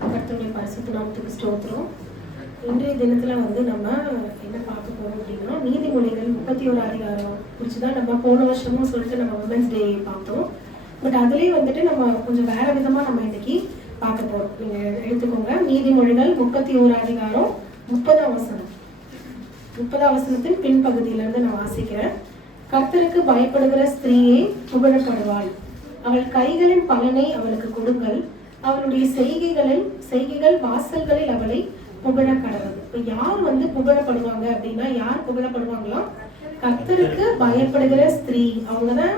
கர்த்தருடைய பரிசுத்த நாமத்துக்கு ஸ்தோத்திரம். இன்றைய தினத்துல நம்ம என்ன பார்க்க போறோம் அப்படின்னா, நீதிமொழிகள் 31 அதிகாரம் குறிச்சுதான் நம்ம போன வருஷமும் சொல்லிட்டு நம்ம உமன்ஸ் டே பார்த்தோம். பட் அதுலயே நம்ம கொஞ்சம் வேற விதமா நம்ம இன்னைக்கு பார்க்க போறோம். நீங்க எடுத்துக்கோங்க, நீதிமொழிகள் 31 அதிகாரம் 30ஆம் வசனம். 30ஆம் வசனத்தின் பின்பகுதியில இருந்து நான் வாசிக்கிறேன். கர்த்தருக்கு பயப்படுகிற ஸ்திரீயே புகழப்படுவாள், அவள் கைகளின் பலனை அவளுக்கு கொடுங்கள், அவளுடைய செய்கைகள் வாசல்களில் அவளை புகழ கடவுள். இப்ப யார் புகழப்படுவாங்க அப்படின்னா, யார் புகழப்படுவாங்களாம்? கர்த்தருக்கு பயப்படுகிற ஸ்திரீ, அவங்கதான்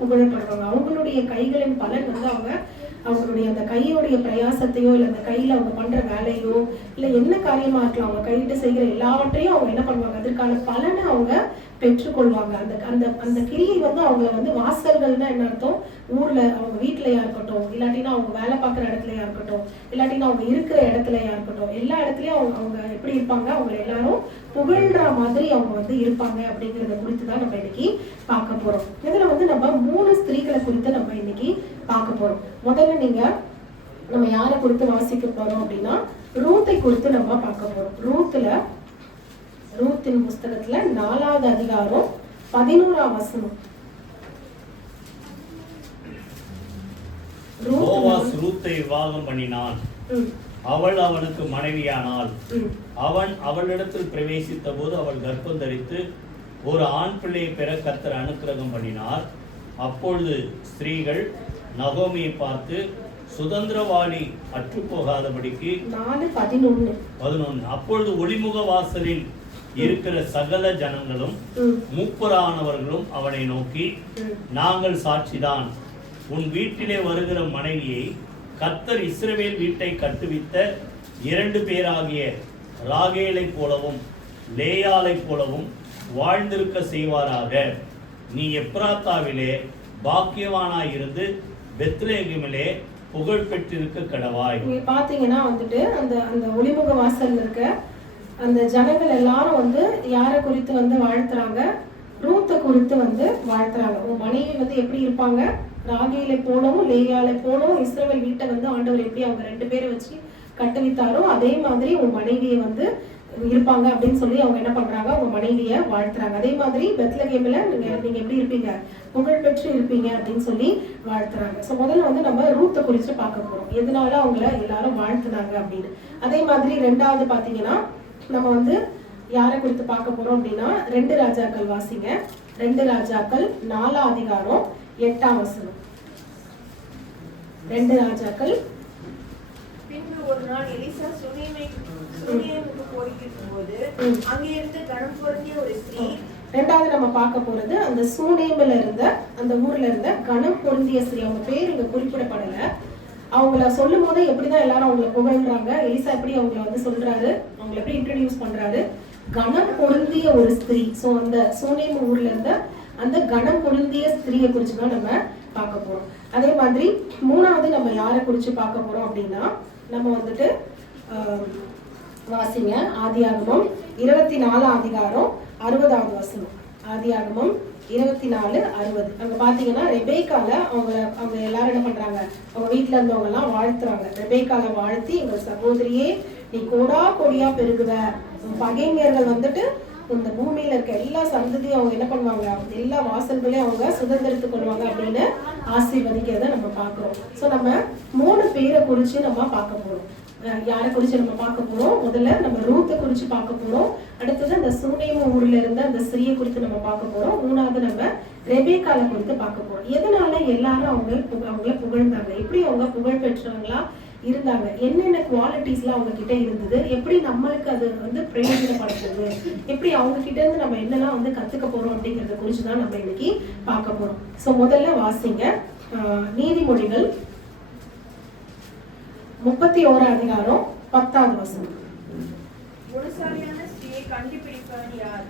புகழப்படுவாங்க. அவங்களுடைய கைகளின் பலன் அவங்களுடைய அந்த கையோடைய பிரயாசத்தையோ இல்லை அந்த கையில அவங்க பண்ற வேலையோ இல்லை என்ன காரியமா இருக்கலாம், அவங்க கையிட்டு செய்கிற எல்லாவற்றையும் அவங்க என்ன பண்ணுவாங்க, அதற்கான பலனை அவங்க பெற்றுக்கொள்வாங்க. அந்த அந்த அந்த கிரியை அவங்கள வாசல்கள்னா என்ன அர்த்தம், ஊர்ல அவங்க வீட்டுலயா இருக்கட்டும், இல்லாட்டினா அவங்க வேலை பார்க்குற இடத்துலயா இருக்கட்டும், இல்லாட்டினா அவங்க இருக்கிற இடத்துலயா இருக்கட்டும், எல்லா இடத்துலயும் அவங்க எப்படி இருப்பாங்க, அவங்க எல்லாரும் புகழ்ற மாதிரி அவங்க இருப்பாங்க அப்படிங்கிறத குறித்து தான் நம்ம இன்னைக்கு பார்க்க போறோம். இதுல நம்ம 3 ஸ்திரீகளை குறித்து நம்ம இன்னைக்கு பார்க்க போறோம். முதல்ல நம்ம யாரை குறித்து வாசிக்க போறோம் அப்படின்னா, ரூத்தை குறித்து நம்ம பார்க்க போறோம். ரூத்தின் புஸ்தகத்துல 4ஆவது அதிகாரம் 11ஆம் வசனம். ரூத்தை விவாகம் பண்ணினான், அவள் அவனுக்கு மனைவியானாள். அவன் அவளிடத்தில் பிரவேசித்த போது அவள் கர்ப்பம் தரித்து ஒரு ஆண் பிள்ளையை பெற கர்த்தர் அனுக்கிரகம் பண்ணினார். அப்பொழுது ஸ்திரீகள் நகோமியை பார்த்து, சுதந்திரவாளி அற்று போகாதபடிக்கு 4:11. அப்பொழுது ஒளிமுக வாசலில் இருக்கிற சகல ஜனங்களும் மூப்பரானவர்களும் அவனை நோக்கி, நாங்கள் சாட்சிதான், உன் வீட்டிலே வருகிற மனைவியை கர்த்தர் இஸ்ரவேல் வீட்டை கட்டுவித்த 2 பேராகிய ராகேலை போலவும் லேயாலை போலவும் வாழ்ந்திருக்க செய்வாராக. நீ எப்ராத்தாவிலே பாக்கியவானாயிருந்து பெத்லேகேமிலே புகழ் பெற்றிருக்க கடவாய். பாத்தீங்கன்னா அந்த அந்த ஒளிமுக வாசல் இருக்க அந்த ஜனங்கள் எல்லாரும் யாரை குறித்து வாழ்த்துறாங்க, ரூத்தை குறித்து வாழ்த்துறாங்க. உன் மனைவி எப்படி இருப்பாங்க, ராகேலை போலவும் லேயாலை போலவும் இஸ்ரவேல் வீட்டை ஆண்டவர் எப்படி அவங்க 2 பேரை வச்சு கட்டுவித்தாரோ அதே மாதிரி உன் மனைவியை இருப்பாங்க அப்படின்னு சொல்லி அவங்க என்ன பண்றாங்க, உங்க மனைவிய வாழ்த்துறாங்க. அதே மாதிரி பெத்லகேம்ல நீங்க எப்படி இருப்பீங்க, புகழ் பெற்று இருப்பீங்க அப்படின்னு சொல்லி வாழ்த்துறாங்க. ஸோ முதல்ல நம்ம ரூத்தை குறித்து பார்க்க போறோம், எதனால அவங்கள எல்லாரும் வாழ்த்துனாங்க அப்படின்னு. அதே மாதிரி 2வது பாத்தீங்கன்னா நம்ம யாரை குறித்து பார்க்க போறோம் அப்படின்னா, 2 ராஜாக்கள் வாசிங்க. 2 ராஜாக்கள் 4ஆம் அதிகாரம் 8ஆம் வசனம். 2 ராஜாக்கள். பின்பு ஒரு நாள் எலிசா சுனேமுக்கு போயிருக்கும்போது அங்கே இருந்து கனம் பொருந்திய ஒரு ஸ்திரீ. 2வது நம்ம பார்க்க போறது அந்த சூனேமில் இருந்த அந்த ஊர்ல இருந்த கனம் பொருந்திய ஸ்திரீ. அவங்க பேர் இங்க குறிப்பிடப்படல. அவங்கள சொல்லும் போது எப்படிதான் எல்லாரும் அவங்கள புகழ்றாங்க, எலிசா எப்படி அவங்கள சொல்றாரு, அவங்களை எப்படி இன்ட்ரடியூஸ் பண்றாரு, கனம் பொருந்திய ஒரு ஸ்திரீ. ஸோ அந்த சூனேம் ஊர்ல இருந்த அந்த கனம் பொருந்திய ஸ்திரீயை குறிச்சுதான் நம்ம பார்க்க போறோம். அதே மாதிரி 3வது நம்ம யாரை குறிச்சு பார்க்க போறோம் அப்படின்னா, நம்ம வாசிங்க ஆதியாகமம் 24ஆம் அதிகாரம் 60ஆவது வசனம். ஆதியாகமம் 24:60. அங்க பாத்தீங்கன்னா ரெபேக்கால அவங்க எல்லாரும் என்ன பண்றாங்க, அவங்க வீட்டுல இருந்தவங்க எல்லாம் வாழ்த்துறாங்க. ரெபேக்கால வாழ்த்தி, எங்க சகோதரியே நீ கோடா கொடியா பெருகுவ, பகைஞர்கள் இந்த பூமியில இருக்க எல்லா சந்ததியும் அவங்க என்ன பண்ணுவாங்க, எல்லா வாசல்களையும் அவங்க சுதந்திரத்துக் கொள்வாங்க அப்படின்னு ஆசீர்வதிக்கிறத நம்ம பார்க்கிறோம். ஸோ நம்ம 3 பேரை குறிச்சு நம்ம பார்க்க போறோம். யாரை குறிச்சு நம்ம பார்க்க போறோம், முதல்ல நம்ம ரூத்தை குறிச்சு பார்க்க போறோம். அடுத்தது அந்த சூனேம் ஊர்ல இருந்த அந்த ஸ்திரீயை குறித்து நம்ம பார்க்க போறோம். 3வது நம்ம ரெபேக்கால குறித்து பார்க்க போறோம். எதனால எல்லாரும் அவங்கள புகழ்ந்தாங்க, எப்படி அவங்க புகழ் பெற்றவங்களா இருந்தாங்க, என்னென்ன குவாலிட்டிஸ்லாம் அவங்க கிட்ட இருந்தது, எப்படி நம்மளுக்கு அது பிரயோஜனப்படுத்துது, எப்படி அவங்க கிட்ட இருந்து நம்ம என்னெல்லாம் கத்துக்க போறோம் அப்படிங்கறத குறிச்சுதான் நம்ம இன்னைக்கு பார்க்க போறோம். ஸோ முதல்ல வாசிங்க நீதிமொழிகள் 31 அதிகாரம் 10ஆவது வசனம். குணசாலியான ஸ்திரீயை கண்டுபிடிப்பவன் யார்,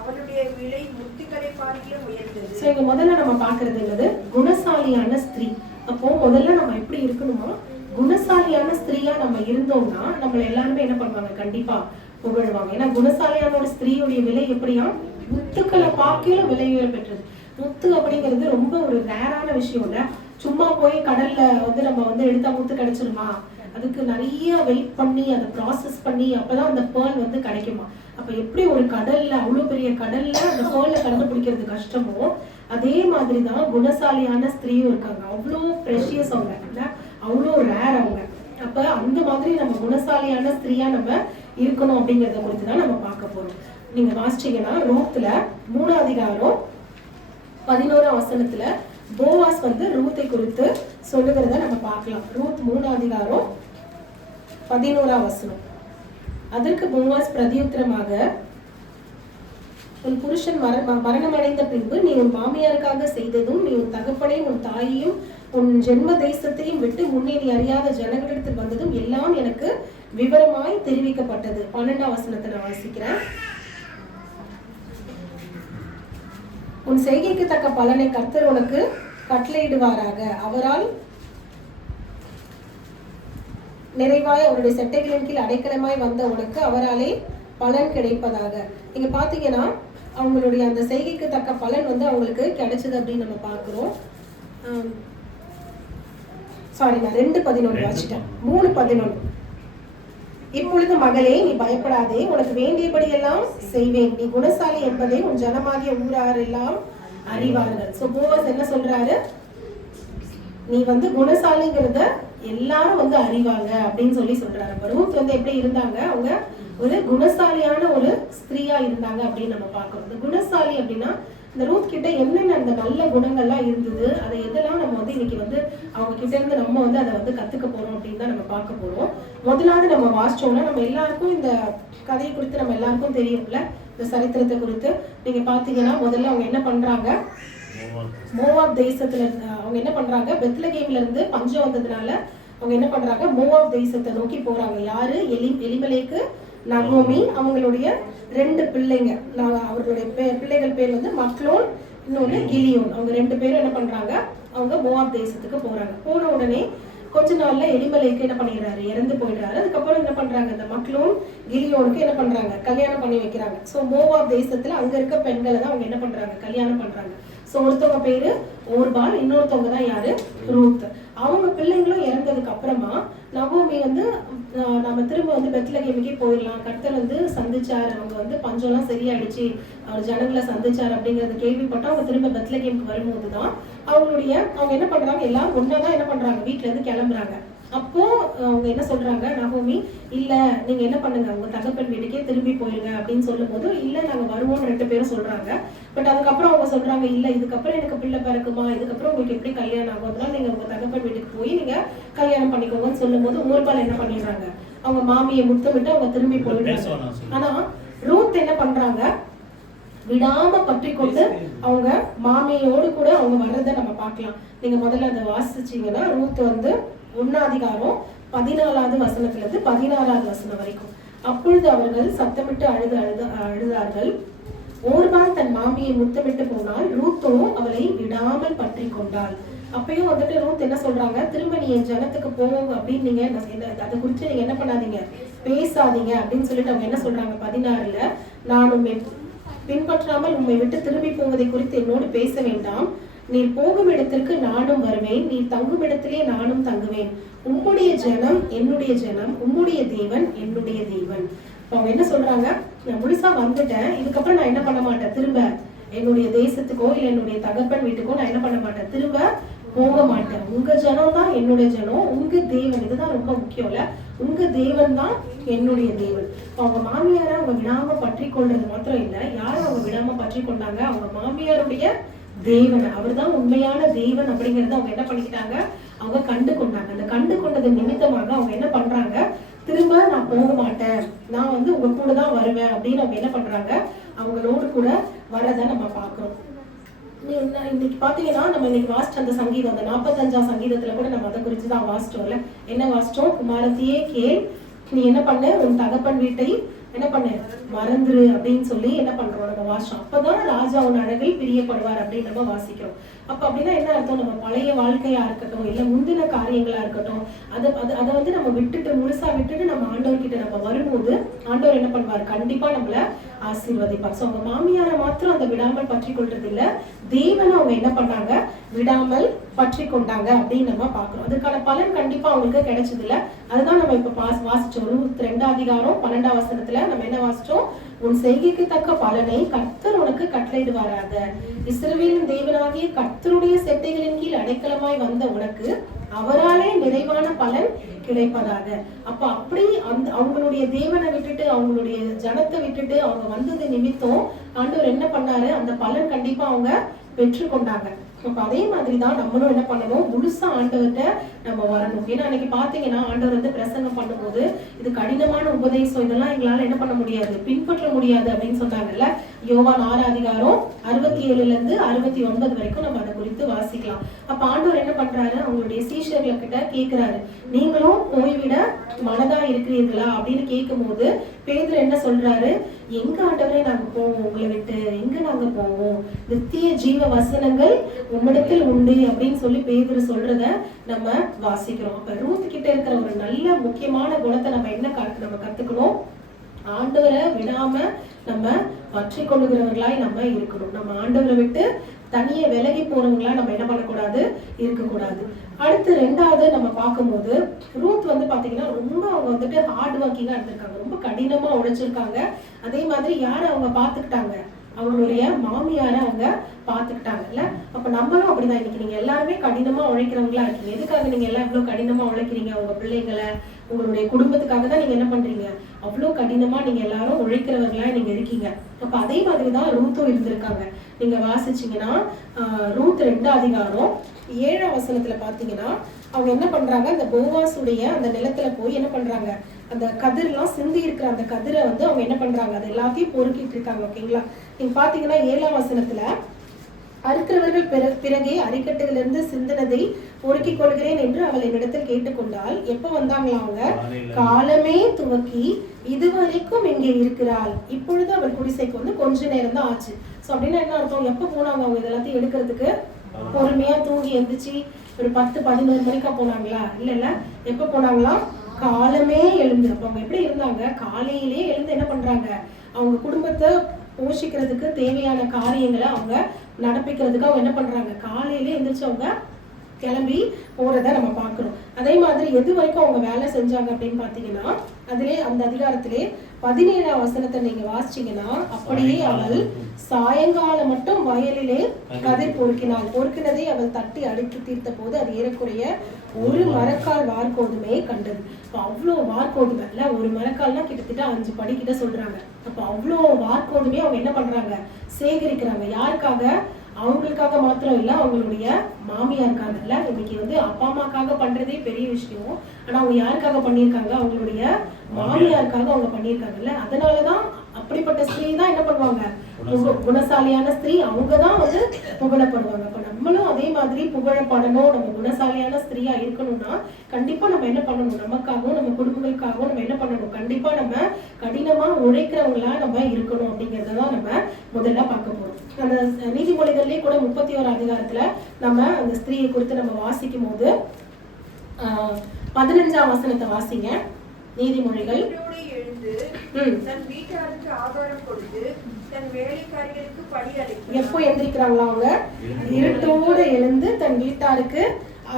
அவளுடைய விலை முத்துக்களை பார்க்கிலும் உயர்ந்தது. சோ இங்க முதல்ல நம்ம பார்க்கிறது என்னது, குணசாலியான ஸ்திரீ. அப்போ முதல்ல நம்ம எப்படி இருக்கணுமா, குணசாலியான ஸ்திரீயா நம்ம இருந்தோம்னா நம்மள எல்லாருமே என்ன பண்ணுவாங்க, கண்டிப்பா புகழ்வாங்க. ஏன்னா குணசாலியான ஒரு ஸ்திரீயுடைய விலை எப்படியா, முத்துக்களை பார்க்கல விலை உயர பெற்றது. முத்து அப்படிங்கிறது ரொம்ப ஒரு ரேரான விஷயம் இல்ல. சும்மா போய் கடல்ல வந்து நம்ம வந்து எடுத்தா முத்து கிடைச்சிருமா? அதுக்கு நிறைய வெயிட் பண்ணி அதை ப்ராசஸ் பண்ணி அப்பதான் அந்த பேர்ல் வந்து கிடைக்குமா. அப்ப எப்படி ஒரு கடல்ல, அவ்வளவு பெரிய கடல்ல அந்த பேர்லை கண்டுபிடிக்கிறது கஷ்டமோ, அதே மாதிரிதான் குணசாலியான ஸ்திரீயும் இருக்காங்க. அவ்வளோ ப்ரெஷியஸ் அவங்க, அவ்வளோ ரேர் அவங்க. அப்ப அந்த மாதிரி நம்ம குணசாலியான ஸ்திரீயா நம்ம இருக்கணும் அப்படிங்கறத குறித்து தான் நம்ம பார்க்க போறோம். நீங்க வாசிச்சீங்கன்னா ரூத்ல 3ஆம் அதிகாரம் 11ஆம் வசனத்துல போவாஸ் வந்து ரூத்தை குறித்து சொல்லுகிறத நம்ம பார்க்கலாம். ரூத் 3ஆம் அதிகாரம் 11ஆம் வசனம். அதற்கு போவாஸ் பிரதியுத்தரமாக, உன் புருஷன் மரணமடைந்த பின்பு நீ உன் மாமியாருக்காக செய்ததும், நீ உன் தகப்பனையும் உன் தாயையும் உன் ஜென்ம தேசத்தையும் விட்டு முன்னே நீ அறியாத ஜனங்களிடத்தில் வந்ததும் எல்லாம் எனக்கு விவரமாய் தெரிவிக்கப்பட்டது. 12ஆம் வசனத்தை நான் வாசிக்கிறேன். உன் செய்கைக்கு தக்க பலனை கர்த்தர் உனக்கு கட்டளையிடுவாராக. அவரால் நிறைவாய் அவருடைய செட்டைகளின் கீழ் அடைக்கலமாய் வந்த உனக்கு அவராலே பலன் கிடைப்பதாக. நீங்க பாத்தீங்கன்னா அவங்களுடைய அந்த செய்கைக்கு தக்க பலன் வந்து அவங்களுக்கு கிடைச்சது அப்படின்னு நம்ம பார்க்கிறோம். சாரி, நான் 2:11 வாசிட்டேன். 3:11. இப்பொழுது மகளே, நீ பயப்படாதே, உனக்கு வேண்டியபடி எல்லாம் செய்வேன். நீ குணசாலி என்பதை உன் ஜனமாகிய ஊரார் எல்லாம் அறிவார்கள். சோ போவாஸ் என்ன சொல்றாரு? நீ வந்து குணசாலிங்கிறத எல்லாரும் வந்து அறிவாங்க அப்படின்னு சொல்லி சொல்றாரு. அப்ப ரூத் வந்து எப்படி இருந்தாங்க? அவங்க ஒரு குணசாலியான ஒரு ஸ்திரீயா இருந்தாங்க அப்படின்னு நம்ம பார்க்கிறோம். இந்த குணசாலி அப்படின்னா இந்த ரூத் கிட்ட என்னென்ன அந்த நல்ல குணங்கள்லாம் இருந்தது, அதை எதெல்லாம் நம்ம வந்து இன்னைக்கு வந்து அவங்க கிட்ட இருந்து நம்ம வந்து அதை வந்து கத்துக்க போறோம் அப்படின்னு தான் நம்ம பார்க்க போறோம். முதலாவது நம்ம வாசிச்சோம்னா நம்ம எல்லாருக்கும் இந்த கதையை குறித்து நம்ம எல்லாருக்கும் தெரியும்ல, இந்த சரித்திரத்தை குறித்து. நீங்க பாத்தீங்கன்னா முதல்ல அவங்க என்ன பண்றாங்க? மோவாப் தேசத்துல அவங்க என்ன பண்றாங்க? பெத்லகேம்ல இருந்து பஞ்சம் வந்ததுனால அவங்க என்ன பண்றாங்க? மோவாப் தேசத்தை நோக்கி போறாங்க. யாரு? எலிமெலேக்கு, நகோமி, அவங்களுடைய 2 பிள்ளைங்க. அவர்களுடைய பிள்ளைகள் பேர் வந்து மக்லோன், இன்னொன்னு கிலியோன். அவங்க 2 பேரும் என்ன பண்றாங்க? அவங்க மோவாப் தேசத்துக்கு போறாங்க. போன உடனே கொஞ்ச நாள்ல எலிமெலேக்கு என்ன பண்ணிடுறாரு? இறந்து போயிடுறாரு. அதுக்கப்புறம் என்ன பண்றாங்க? இந்த மக்லோன் கிலியோனுக்கு என்ன பண்றாங்க? கல்யாணம் பண்ணி வைக்கிறாங்க. சோ மோவாப் தேசத்துல அங்க இருக்க பெண்களை தான் அவங்க என்ன பண்றாங்க? கல்யாணம் பண்றாங்க. சோ ஒருத்தவங்க பேரு ஓர்பால், இன்னொருத்தவங்க தான் யாரு? ரூத். அவங்க பிள்ளைங்களும் இறந்ததுக்கு அப்புறமா நகோமி வந்து நம்ம திரும்ப வந்து பெத்லகேமுக்கே போயிடலாம், கர்த்தர் வந்து சந்திச்சார், அவங்க வந்து பஞ்சம்லாம் சரியாயிடுச்சு, அவர் ஜனங்களை சந்திச்சார் அப்படிங்கறத கேள்விப்பட்டா அவங்க திரும்ப பெத்லகேமுக்கு வரும்போதுதான் அவங்க என்ன பண்றாங்க? எல்லாம் ஒன்னாதான் என்ன பண்றாங்க? வீட்டுல இருந்து கிளம்புறாங்க. அப்போ அவங்க என்ன சொல்றாங்க? நகோமி, இல்ல நீங்க என்ன பண்ணுங்க, உங்க தகப்பன் வீட்டுக்கே திரும்பி போயிருங்க அப்படின்னு சொல்லும் போது, இல்ல நாங்க வருவோம்னு 2 பேரும் சொல்றாங்க. பட் அதுக்கப்புறம் அவங்க சொல்றாங்க, இல்ல இதுக்கப்புறம் எனக்கு பிள்ளை பிறக்குமா, இதுக்கப்புறம் உங்களுக்கு எப்படி கல்யாணம் ஆகும், அதனால நீங்க உங்க தகப்பன் வீட்டுக்கு போய் நீங்க கல்யாணம் பண்ணிக்கோங்கன்னு சொல்லும் போது ஊர்பால் என்ன பண்ணிடுறாங்க? அவங்க மாமியை முத்தமிட்டு அவங்க திரும்பி போயிடுறாங்க. ஆனா ரூத் என்ன பண்றாங்க? விடாம பற்றி கொண்டு அவங்க மாமியோடு கூட அவங்க வர்றதை நம்ம பார்க்கலாம். நீங்க முதல்ல அதை வாசிச்சீங்கன்னா ரூத் வந்து 1ஆம் அதிகாரம் 14வது வசனத்துல இருந்து 16வது வசனம் வரைக்கும். அப்பொழுது அவர்கள் சத்தமிட்டு அழுதார்கள். ஓர்பால் தன் மாமியை முத்தமிட்டு போனால், ரூத்தோ அவளை விடாமல் பற்றி கொண்டாள். அப்பயும் வந்துட்டு ரூத் என்ன சொல்றாங்க? திரும்ப நீ என் ஜனத்துக்கு போங்க அப்படின்னு நீங்க அதை குறிச்சு நீங்க என்ன பண்ணாதீங்க, பேசாதீங்க அப்படின்னு சொல்லிட்டு அவங்க என்ன சொல்றாங்க? 16ல, நான் உண்மை பின்பற்றாமல் உண்மை விட்டு திரும்பி போவதை குறித்து என்னோடு பேச வேண்டாம். நீர் போகும் இடத்திற்கு நானும் வருவேன், நீர் தங்கும் இடத்திலே நானும் தங்குவேன். உம்முடைய ஜனம் என்னுடைய ஜனம், உம்முடைய தேவன் என்னுடைய தேவன். அவங்க என்ன சொல்றாங்க? நான் முழுசா வந்துட்டேன், இதுக்கப்புறம் நான் என்ன பண்ண மாட்டேன், திரும்ப என்னுடைய தேசத்துக்கோ இல்ல என்னுடைய தகப்பன் வீட்டுக்கோ நான் என்ன பண்ண மாட்டேன், திரும்ப போக மாட்டேன். உங்க ஜனம் தான் என்னுடைய ஜனம், உங்க தேவன், இதுதான் ரொம்ப முக்கியம் இல்ல, உங்க தேவன் தான் என்னுடைய தேவன். அவங்க மாமியார அவங்க விடாம பற்றி கொள்றது மாத்திரம் இல்ல, யாரும் அவங்க விடாம பற்றி கொண்டாங்க? அவங்க மாமியாருடைய தேவன், அவர் தான் உண்மையான தேவன் அப்படிங்கறத அவங்க என்ன பண்ணிக்கிட்டாங்க? அவங்க கண்டு கொண்டாங்க. அந்த கண்டு கொண்டது நிமித்தமாக அவங்க என்ன பண்றாங்க? திரும்ப நான் போக மாட்டேன், நான் வந்து உங்க கூட தான் வருவேன் அப்படின்னு அவங்க என்ன பண்றாங்க? அவங்களோடு கூட வரதை நம்ம பாக்குறோம். இன்னைக்கு பாத்தீங்கன்னா நம்ம இன்னைக்கு வாசிச்ச அந்த சங்கீதம், அந்த 45ஆம் சங்கீதத்துல கூட நம்ம அதை குறிச்சுதான் வாசிச்சோம்ல. என்ன வாசிச்சோம்? குமாரத்தியே கேள், நீ என்ன பண்ண, உன் தகப்பன் வீட்டை என்ன பண்ண மறந்துரு அப்படின்னு சொல்லி என்ன பண்றோம் நம்ம வாசிச்சோம். அப்பதான் ராஜா உன் அழகில் பிரியப்படுவார் அப்படின்னு நம்ம வாசிக்கிறோம். அப்ப அப்படின்னா என்ன அர்த்தம்? நம்ம பழைய வாழ்க்கையா இருக்கட்டும் இல்ல முந்தின காரியங்களா இருக்கட்டும், அதை வந்து நம்ம விட்டுட்டு முழுசா விட்டுட்டு நம்ம ஆண்டவர்கிட்ட நம்ம வரும்போது ஆண்டவர் என்ன பண்ணுவார்? கண்டிப்பா நம்மள ஆசீர்வதிப்பார். சோ அவங்க மாமியாரை மாத்திரம் அந்த விடாமல் பற்றி கொள்றது இல்ல, தேவனை அவங்க என்ன பண்ணாங்க, விடாமல் பற்றி கொண்டாங்க அப்படின்னு நம்ம பாக்குறோம். அதுக்கான பலன் கண்டிப்பா அவங்களுக்கு கிடைச்சது இல்ல. அதுதான் நம்ம இப்ப வாசிச்சோம். ரூத் 2 அதிகாரம் 12ஆம் வசனத்துல நம்ம என்ன வாசிச்சோம், உன் செய்கைக்கு தக்க பலனை கர்த்தர் உனக்கு கட்டளையிடுவாராக. இஸ்ரவேலின் தேவனாகிய கர்த்தருடைய செட்டைகளின் கீழ் அடைக்கலமாய் வந்த உனக்கு அவராலே நிறைவான பலன் கிடைப்பதாக. அப்ப அப்படி அவங்களுடைய தேவனை விட்டுட்டு, அவங்களுடைய ஜனத்தை விட்டுட்டு அவங்க வந்தது நிமித்தம் ஆண்டவர் என்ன பண்ணாரு, அந்த பலன் கண்டிப்பா அவங்க பெற்றுக்கொண்டாங்க. அப்ப அதே மாதிரிதான் நம்மளும் என்ன பண்ணணும், முழுசா ஆண்டவர்கிட்ட நம்ம வரணும். ஏன்னா அன்னைக்கு பாத்தீங்கன்னா ஆண்டவர் வந்து பிரசங்கம் பண்ணும்போது இது கடினமான உபதேசம், இதெல்லாம் எங்களால என்ன பண்ண முடியாது, பின்பற்ற முடியாது அப்படின்னு சொன்னாங்கல்ல. யோவான் 6 அதிகாரம் 67 69 வரைக்கும் நம்ம அதை குறித்து வாசிக்கலாம். அப்ப ஆண்டவர் என்ன பண்றாரு, அவங்களுடைய சீஷர்கள் கிட்ட கேட்கிறாரு, நீங்களும் போய்விட மனதா இருக்கிறீர்களா அப்படின்னு கேட்கும் போது பேதுரு என்ன சொல்றாரு, எங்க ஆண்டவரே நாங்க போவோம், உங்களை விட்டு எங்க நாங்க போவோம், நித்திய ஜீவ வசனங்கள் உம்மிடத்தில் உண்டு அப்படின்னு சொல்லி பேதுரு சொல்றத நம்ம வாசிக்கிறோம். அப்ப ரூத் கிட்ட இருக்கிற ஒரு நல்ல முக்கியமான குணத்தை நம்ம என்ன நம்ம கத்துக்கணும், ஆண்டவரை விடாம நம்ம பற்றி கொள்ளுகிறவர்களாய் நம்ம இருக்கணும். நம்ம ஆண்டவரை விட்டு தனியே விலகி போறவங்களா நம்ம என்ன பண்ணக்கூடாது, இருக்கக்கூடாது. அடுத்து 2வது நம்ம பார்க்கும்போது ரூத் வந்து பாத்தீங்கன்னா ரொம்ப அவங்க வந்துட்டு ஹார்ட் ஒர்க்கிங்கா இருந்திருக்காங்க, ரொம்ப கடினமா உழைச்சிருக்காங்க. அதே மாதிரி யார அவங்க பாத்துக்கிட்டாங்க, அவங்களுடைய மாமியார அவங்க பாத்துக்கிட்டாங்கல்ல. அப்ப நம்மளும் அப்படிதான். இன்னைக்கு நீங்க எல்லாருமே கடினமா உழைக்கிறவங்களா இருக்கீங்க. எதுக்காக நீங்க எல்லாம் இவ்வளவு கடினமா உழைக்கிறீங்க, உங்க பிள்ளைங்களை உங்களுடைய குடும்பத்துக்காக தான் நீங்க என்ன பண்றீங்க, அவ்வளவு கடினமா நீங்க எல்லாரும் உழைக்கிறவங்களா நீங்க இருக்கீங்க. அப்ப அதே மாதிரிதான் ரூத்தும் இருந்திருக்காங்க. நீங்க வாசிச்சீங்கன்னா ரூத் 2 அதிகாரம் 7ஆம் வசனத்துல பாத்தீங்கன்னா அவங்க என்ன பண்றாங்க, அந்த போவாசுடைய அந்த நிலத்துல போய் என்ன பண்றாங்க, அந்த கதிரெல்லாம் சிந்தி இருக்கிற அந்த கதிரை வந்து அவங்க என்ன பண்றாங்க, அது எல்லாத்தையும் பொறுக்கிட்டு இருக்காங்க. ஓகேங்களா, நீங்க பாத்தீங்கன்னா 7ஆம் வசனத்துல அறுக்கிறவர்கள் பிறகே அரிக்கட்டுகளிலிருந்து சிந்தனதை பொறுக்கிக் கொள்கிறேன் என்று அவள் என்னிடத்தில் கேட்டுக்கொண்டாள். எப்ப வந்தாங்களா அவங்க, காலமே துவக்கி இதுவரைக்கும் இங்கே இருக்கிறாள், இப்பொழுது அவள் குடிசைக்கு வந்து கொஞ்ச நேரம் தான் ஆச்சு. சோ அப்படின்னா என்ன அர்த்தம், எப்ப போனாங்க அவங்க இதெல்லாத்தையும் எடுக்கிறதுக்கு, பொறுமையா தூங்கி எந்திரிச்சு ஒரு 10-11 மணிக்கா போனாங்களா, இல்ல எப்ப போனாங்களா, காலமே எழுந்து. அப்ப அவங்க எப்படி இருந்தாங்க, காலையிலே எழுந்து என்ன பண்றாங்க, அவங்க குடும்பத்தை போஷிக்கிறதுக்கு தேவையான காரியங்களை அவங்க நடப்பிக்கிறதுக்கு அவங்க என்ன பண்றாங்க, காலையிலே எந்திரிச்சு அவங்க கிளம்பி போறத நம்ம பாக்குறோம். அதே மாதிரி எது வரைக்கும் அவங்க வேலை செஞ்சாங்க அப்படின்னு பாத்தீங்கன்னா, அதிலே அந்த அதிகாரத்திலே 17ஆம் வசனத்தை நீங்க வாசிச்சீங்கன்னா, அப்படியே அவள் சாயங்காலம் மட்டும் வயலிலே கதிர் பொறுக்கினதை அவள் தட்டி அடுக்கி தீர்த்த போது அது ஏறக்குறைய ஒரு மரக்கால் வார்கோதுமையை கண்டது. அவ்வளோ வார்கோதுமை இல்ல, ஒரு மரக்கால்னா கிட்டத்தட்ட 5 படி கிட்ட சொல்றாங்க. அப்ப அவ்வளோ வார்கோதுமையை அவங்க என்ன பண்றாங்க, சேகரிக்கிறாங்க. யாருக்காக, அவங்களுக்காக மாத்திரம் இல்ல, அவங்களுடைய மாமியாருக்காக இல்ல. இன்னைக்கு வந்து அப்பா அம்மாக்காக பண்றதே பெரிய விஷயம், ஆனா அவங்க யாருக்காக பண்ணியிருக்காங்க, அவங்களுடைய மாமியாருக்காக அவங்க பண்ணியிருக்காங்கல்ல. அதனாலதான் அப்படிப்பட்ட ஸ்திரீ தான் என்ன பண்ணுவாங்க, குணசாலியான ஸ்திரீ, அவங்கதான் வந்து புகழப்படுவாங்க. அப்ப நம்மளும் அதே மாதிரி புகழப்படணும், நம்ம குணசாலியான ஸ்திரீயா இருக்கணும்னா கண்டிப்பா நம்ம என்ன பண்ணணும், நமக்காகவும் நம்ம குடும்பங்களுக்காகவும் நம்ம என்ன பண்ணணும், கண்டிப்பா நம்ம கடினமா உழைக்கிறவங்களா நம்ம இருக்கணும் அப்படிங்கறதான் நம்ம முதல்ல பார்க்க போறோம். அந்த நீதிமொழிகள்லயே கூட 31 அதிகாரத்துல நம்ம அந்த ஸ்திரீயை குறித்து நம்ம வாசிக்கும் போது 15ஆம் வசனத்தை வாசிங்க. நீதிமொழிகள் எழுந்து தன் வீட்டாருக்கு ஆகாரம் கொடுத்து தன் வேலைக்காரிகளுக்கு படி அளிக்கிறார். எப்போ எந்திரிக்கிறாங்களா அவங்க, இருட்டோடு எழுந்து தன் வீட்டாருக்கு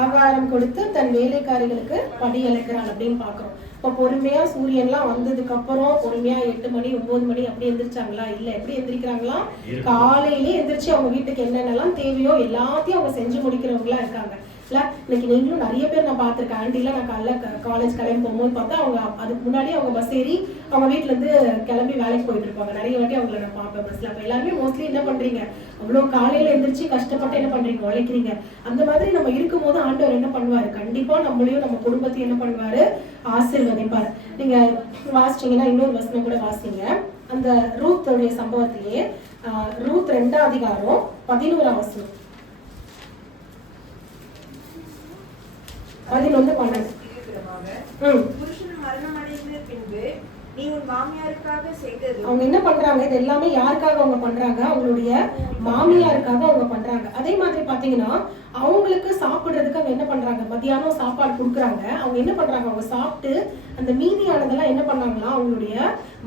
ஆகாரம் கொடுத்து தன் வேலைக்காரிகளுக்கு படி அளிக்கிறாள் அப்படின்னு பாக்குறோம். இப்ப பொறுமையா சூரியன்லாம் வந்ததுக்கு அப்புறம் பொறுமையா 8 மணி 9 மணி அப்படி எந்திரிச்சாங்களா, இல்ல எப்படி எந்திரிக்கிறாங்களா, காலையிலே எந்திரிச்சு அவங்க வீட்டுக்கு என்னென்னலாம் தேவையோ எல்லாத்தையும் அவங்க செஞ்சு முடிக்கிறவங்களா இருக்காங்க. இன்னைக்கு நீங்களும் நிறைய பேர் நான் பார்த்திருக்கேன். ஆண்டிலாம் நான் காலைல காலேஜ் கிளம்பி போகும்போது பார்த்தா அவங்க அதுக்கு முன்னாடி அவங்க பஸ் ஏறி அவங்க வீட்டுல இருந்து கிளம்பி வேலைக்கு போயிட்டு இருப்பாங்க. நிறைய வாட்டி அவங்கள நான் பார்ப்பேன் பஸ்ல. அப்ப எல்லாருமே மோஸ்ட்லி என்ன பண்றீங்க, அவ்வளவு காலையில எந்திரிச்சு கஷ்டப்பட்டு என்ன பண்றீங்க, உழைக்கிறீங்க. அந்த மாதிரி நம்ம இருக்கும் போது ஆண்டவர் என்ன பண்ணுவாரு, கண்டிப்பா நம்மளையும் நம்ம குடும்பத்தையும் என்ன பண்ணுவாரு, ஆசீர்வதிப்பாரு. நீங்க வாசிச்சீங்கன்னா இன்னொரு வசனம் கூட வாசிங்க. அந்த ரூத்தோடைய சம்பவத்திலேயே ரூத் 2 அதிகாரம் 11ஆம் வசனம் 11-12. புருஷன் மரணம் அடைந்த பின்பு நீ உன் மாமியாருக்காக செய்தது. அவங்க என்ன பண்றாங்க, இது எல்லாமே யாருக்காக அவங்க பண்றாங்க, அவங்களுடைய மாமியாருக்காக அவங்க பண்றாங்க. அதே மாதிரி பாத்தீங்கன்னா அவங்களுக்கு சாப்பிடுறதுக்கு அவங்க என்ன பண்றாங்க, மத்தியானம் சாப்பாடு கொடுக்குறாங்க. அவங்க என்ன பண்றாங்க, அவங்க சாப்பிட்டு அந்த மீதியானதெல்லாம் என்ன பண்ணாங்களா அவங்களுடைய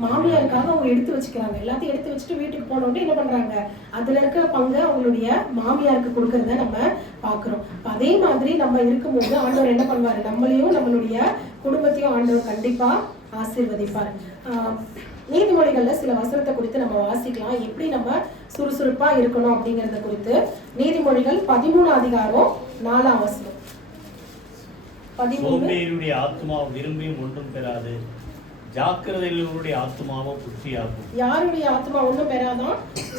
மாமியாருக்காக அவங்க எடுத்து வச்சுக்கிறாங்க. எல்லாத்தையும் எடுத்து வச்சுட்டு வீட்டுக்கு போனோடனே என்ன பண்றாங்க, அதுல இருக்கிற பங்கு அவங்களுடைய மாமியாருக்கு கொடுக்கறத நம்ம பாக்குறோம். அதே மாதிரி நம்ம இருக்கும்போது ஆண்டவர் என்ன பண்ணுவாரு, நம்மளையும் நம்மளுடைய குடும்பத்தையும் ஆண்டவர் கண்டிப்பா ஆசீர்வதிப்பார். நீதிமொழிகள்ல சில வசனத்தை குறித்து நம்ம வாசிக்கலாம், எப்படி நம்ம சுறுசுறுப்பா இருக்கணும் அப்படிங்கறத குறித்து. நீதிமொழிகள் 13 அதிகாரம் 4ஆம் வசனம். சோம்பேறியுடைய ஆத்மா விரும்பியும் ஒன்றும் பெறாது, ஜாக்கிரதையுடைய ஆத்மாவோ புத்தியாகும். யாருடைய ஆத்மா ஒன்றும் பெறாதான்,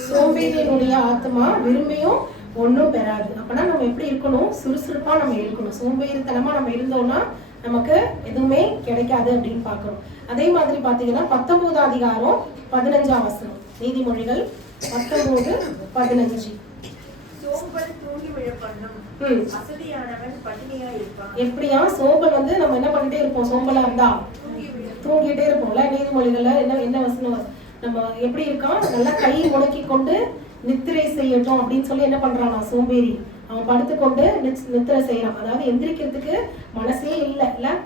சோம்பேறியினுடைய ஆத்மா விரும்பியும் ஒன்றும் பெறாது. அப்பனா நம்ம எப்படி இருக்கணும், சுறுசுறுப்பா நம்ம இருக்கணும். சோம்பேறித்தனமா நம்ம இருந்தோம்னா நமக்கு எதுவுமே கிடைக்காது அப்படின்னு பாக்குறோம். அதே மாதிரி பாத்தீங்கன்னா 19 அதிகாரம் 15ஆம் வசனம். நீதிமொழிகள் 19:15. சோம்பல் தூங்கி விழ பண்ணும், அசதியானவன் பட்டினியா இருப்பான். எப்படியா சோம்பல் வந்து நம்ம என்ன பண்ணிட்டே இருப்போம், சோம்பலா இருந்தா தூங்கிட்டே இருப்போம்ல. நீதிமொழிகள்ல என்ன வசனம், நம்ம எப்படி இருக்கான், நல்லா கை முடக்கி கொண்டு நித்திரை செய்யட்டும் அப்படின்னு சொல்லி என்ன பண்றானா சோம்பேறி, அவன் படுத்துக்கொண்டு நித்திரை செய்யறான். அதாவது எந்திரிக்கிறதுக்கு மனசே இல்ல,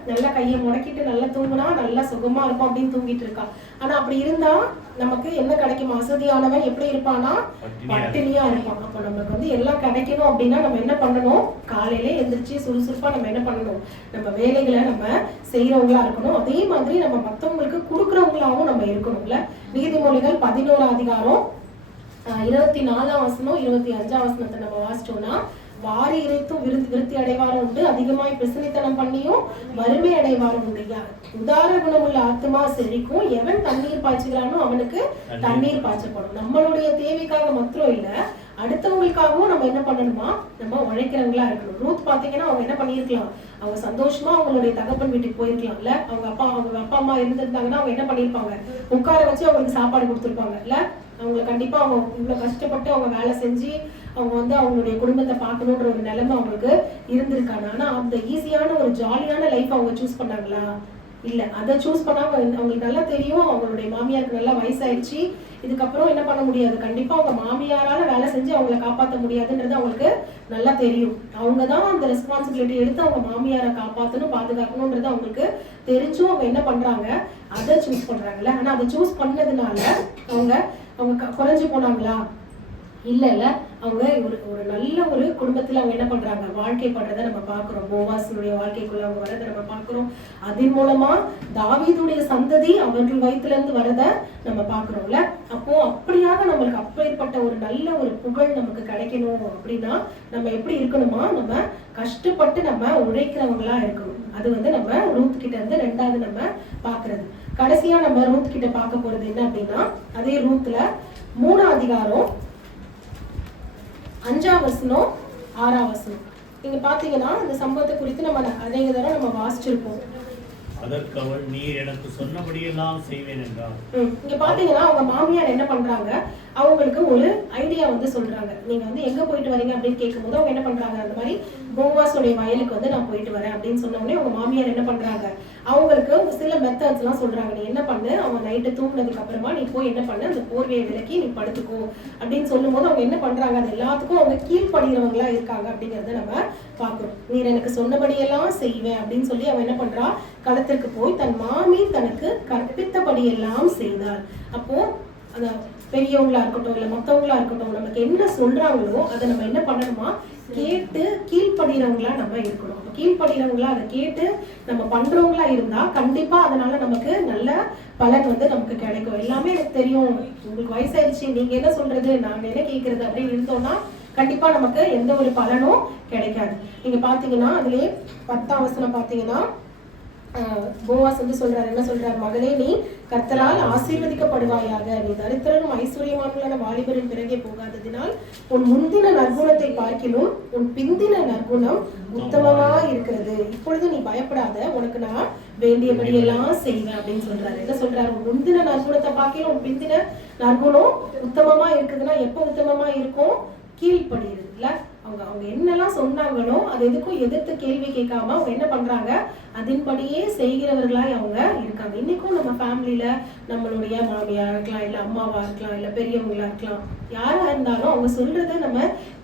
நல்லா கையை முடக்கிட்டு நல்லா தூங்குனா நல்லா சுகமா இருக்கும் அப்படின்னு தூங்கிட்டு இருக்கான். ஆனா அப்படி இருந்தா நமக்கு என்ன கிடைக்கும், அசதியானவன் எப்படி இருப்பானா பட்டினியா இருப்பான். அப்ப நமக்கு வந்து எல்லாம் கிடைக்கணும் அப்படின்னா நம்ம என்ன பண்ணணும், காலையிலே எந்திரிச்சு சுறுசுறுப்பா நம்ம என்ன பண்ணணும், நம்ம வேலைகளை நம்ம செய்யறவங்களா இருக்கணும். அதே மாதிரி நம்ம மத்தவங்களுக்கு கொடுக்கறவங்களாவும் நம்ம இருக்கணும்ல. நீதிமொழிகள் 11 அதிகாரம் 24ஆம் வசனம் 25ஆம் வசனத்தை நம்ம வாசிச்சோம்னா, வாரி இறைத்தும் விருத்தி அடைவாரும் உண்டு, அதிகமாய் பிரசனித்தனம் பண்ணியும் வறுமை அடைவாரும் உண்டு. உதார குணமுள்ள ஆத்மா செழிக்கும், எவன் தண்ணீர் பாய்ச்சுகிறானோ அவனுக்கு தண்ணீர் பாய்ச்சப்படும். நம்மளுடைய தேவைக்காக மாத்திரம் இல்ல, அடுத்தவங்களுக்காகவும் நம்ம என்ன பண்ணணுமா, நம்ம உழைக்கிறவங்களா இருக்கணும். ரூத் பாத்தீங்கன்னா அவங்க என்ன பண்ணிருக்கலாம், அவங்க சந்தோஷமா அவங்களுடைய தகப்பன் வீட்டுக்கு போயிருக்கலாம்ல. அவங்க அப்பா அம்மா இருந்திருந்தாங்கன்னா அவங்க என்ன பண்ணிருப்பாங்க, உட்கார வச்சு அவங்களுக்கு சாப்பாடு கொடுத்துருப்பாங்க இல்ல. அவங்களை கண்டிப்பா அவங்க இவ்வளவு கஷ்டப்பட்டு அவங்க வேலை செஞ்சு அவங்க வந்து அவங்களுடைய குடும்பத்தை பார்க்கணுன்ற ஒரு நிலைமை அவங்களுக்கு இருந்திருக்காங்க. ஆனா அந்த ஈஸியான ஒரு ஜாலியான லைஃப் அவங்க சூஸ் பண்ணாங்களா, இல்ல. அதை சூஸ் பண்ணாம அவங்களுக்கு நல்லா தெரியும் அவங்களுடைய மாமியாருக்கு நல்லா வயசாயிடுச்சு, இதுக்கப்புறம் என்ன பண்ண முடியாது, கண்டிப்பா அவங்க மாமியாரால வேலை செஞ்சு அவங்களை காப்பாற்ற முடியாதுன்றது அவங்களுக்கு நல்லா தெரியும். அவங்கதான் அந்த ரெஸ்பான்சிபிலிட்டி எடுத்து அவங்க மாமியாரை காப்பாற்றணும் பாதுகாக்கணும்ன்றது அவங்களுக்கு தெரிஞ்சும் அவங்க என்ன பண்றாங்க, அதை சூஸ் பண்றாங்கல்ல. ஆனா அதை சூஸ் பண்ணதுனால அவங்க குறைஞ்சு போனாங்களா, இல்ல. அவங்க ஒரு நல்ல ஒரு குடும்பத்துல அவங்க என்ன பண்றாங்க, வாழ்க்கைப்படுறத நம்ம பாக்குறோம். போவாஸுடைய வாழ்க்கைக்குள்ள அவங்க வரதை நம்ம பாக்குறோம். அதன் மூலமா தாவீதுடைய சந்ததி அவர்கள் வயிற்றுல இருந்து வரத நம்ம பாக்குறோம்ல. அப்போ அப்படியாக நம்மளுக்கு அப்பேற்பட்ட ஒரு நல்ல ஒரு புகழ் நமக்கு கிடைக்கணும் அப்படின்னா நம்ம எப்படி இருக்கணுமா, நம்ம கஷ்டப்பட்டு நம்ம உழைக்கிறவங்களா இருக்கணும். அது வந்து நம்ம ரூத் கிட்ட இருந்து ரெண்டாவது நம்ம பாக்குறது. கடைசியா நம்ம ரூத் கிட்ட பார்க்க போறது என்ன அப்படின்னா, அதே ரூத்ல 3ஆம் அதிகாரம் 5ஆம் வசனம் 6ஆம் வசனம். நீங்க பாத்தீங்கன்னா இந்த சம்பவத்தை குறித்து நம்ம அநேக தடவை நம்ம வாசிச்சிருப்போம். அதற்கு அவள், நீர் எனக்கு சொன்னபடியெல்லாம் செய்வேன் என்றார். இங்க பாத்தீங்கன்னா அவங்க மாமியார் என்ன பண்றாங்க, அவங்களுக்கு ஒரு ஐடியா வந்து சொல்றாங்க. நீங்க வந்து எங்க போயிட்டு வரீங்க அப்படின்னு கேட்கும்போது அவங்க என்ன பண்றாங்க, அந்த மாதிரி போவாஸுடைய வயலுக்கு வந்து நான் போயிட்டு வரேன் அப்படின்னு சொன்ன உடனே அவங்க மாமியார் என்ன பண்றாங்க, அவங்களுக்கு சில மெத்தட்ஸ் எல்லாம் சொல்றாங்க. நீ என்ன பண்ணு, அவங்க நைட்டு தூங்கினதுக்கு அப்புறமா நீ போய் என்ன பண்ணு, அந்த போர்வையை விலக்கி நீ படுத்துக்கோ அப்படின்னு சொல்லும் போது அவங்க என்ன பண்றாங்க, அது எல்லாத்துக்கும் அவங்க கீழ்படுகிறவங்களா இருக்காங்க அப்படிங்கறத நம்ம பாக்குறோம். நீர் எனக்கு சொன்னபடியெல்லாம் செய்வேன் அப்படின்னு சொல்லி அவன் என்ன பண்றா, களத்திற்கு போய் தன் மாமி தனக்கு கற்பித்தபடியெல்லாம் செய்தாள். அப்போ அந்த பெரியவங்களா இருக்கட்டும் இல்ல மத்தவங்களா இருக்கட்டும், நமக்கு என்ன சொல்றாங்களோ அதை நம்ம என்ன பண்ணணுமா, கேட்டு கீழ்படுகிறவங்களா நம்ம இருக்கணும். கீழ்படுகிறவங்களா அதை கேட்டு நம்ம பண்றவங்களா இருந்தா கண்டிப்பா அதனால நமக்கு நல்ல பலன் வந்து நமக்கு கிடைக்கும். எல்லாமே எனக்கு தெரியும், உங்களுக்கு வயசாயிடுச்சு, நீங்க என்ன சொல்றது நான் என்ன கேட்கறது அப்படின்னு இருந்தோம்னா கண்டிப்பா நமக்கு எந்த ஒரு பலனும் கிடைக்காது. நீங்க பாத்தீங்கன்னா அதுலயே 10ஆம் வசனம் பாத்தீங்கன்னா போவாஸ் வந்து சொல்றாரு, என்ன சொல்றாரு, மகளே நீ கர்த்தரால் ஆசீர்வதிக்கப்படுவாயாக, நீ தரித்திரனும் ஐஸ்வர்யமான்களான வாலிபரின் பிறகே போகாததினால் உன் முந்தின நற்குணத்தை பார்க்கிலும் உன் பிந்தின நற்குணம் உத்தமமா இருக்கிறது. இப்பொழுது நீ பயப்படாத, உனக்கு நான் வேண்டியபடி எல்லாம் செய்வேன் அப்படின்னு சொல்றாரு. என்ன சொல்றாரு, உன் முந்தின நற்குணத்தை பார்க்கிலும் உன் பிந்தின நற்குணம் உத்தமமா இருக்குதுன்னா எப்ப உத்தமமா இருக்கும், கீழ்படுகிறது இல்ல. அவங்க என்னெல்லாம் சொன்னாங்களோ அது எதுக்கும் எதிர்த்து கேள்வி கேட்காம அவங்க என்ன பண்றாங்க, அதன்படியே செய்கிறவர்களாய் அவங்க இருக்காங்க. இன்னைக்கும் நம்ம ஃபேமிலியில நம்மளுடைய மாமியாரா இருக்கலாம், இல்ல அம்மாவா இருக்கலாம், இல்ல பெரியவங்களா இருக்கலாம், யாரா இருந்தாலும் அவங்க சொல்றதை நம்ம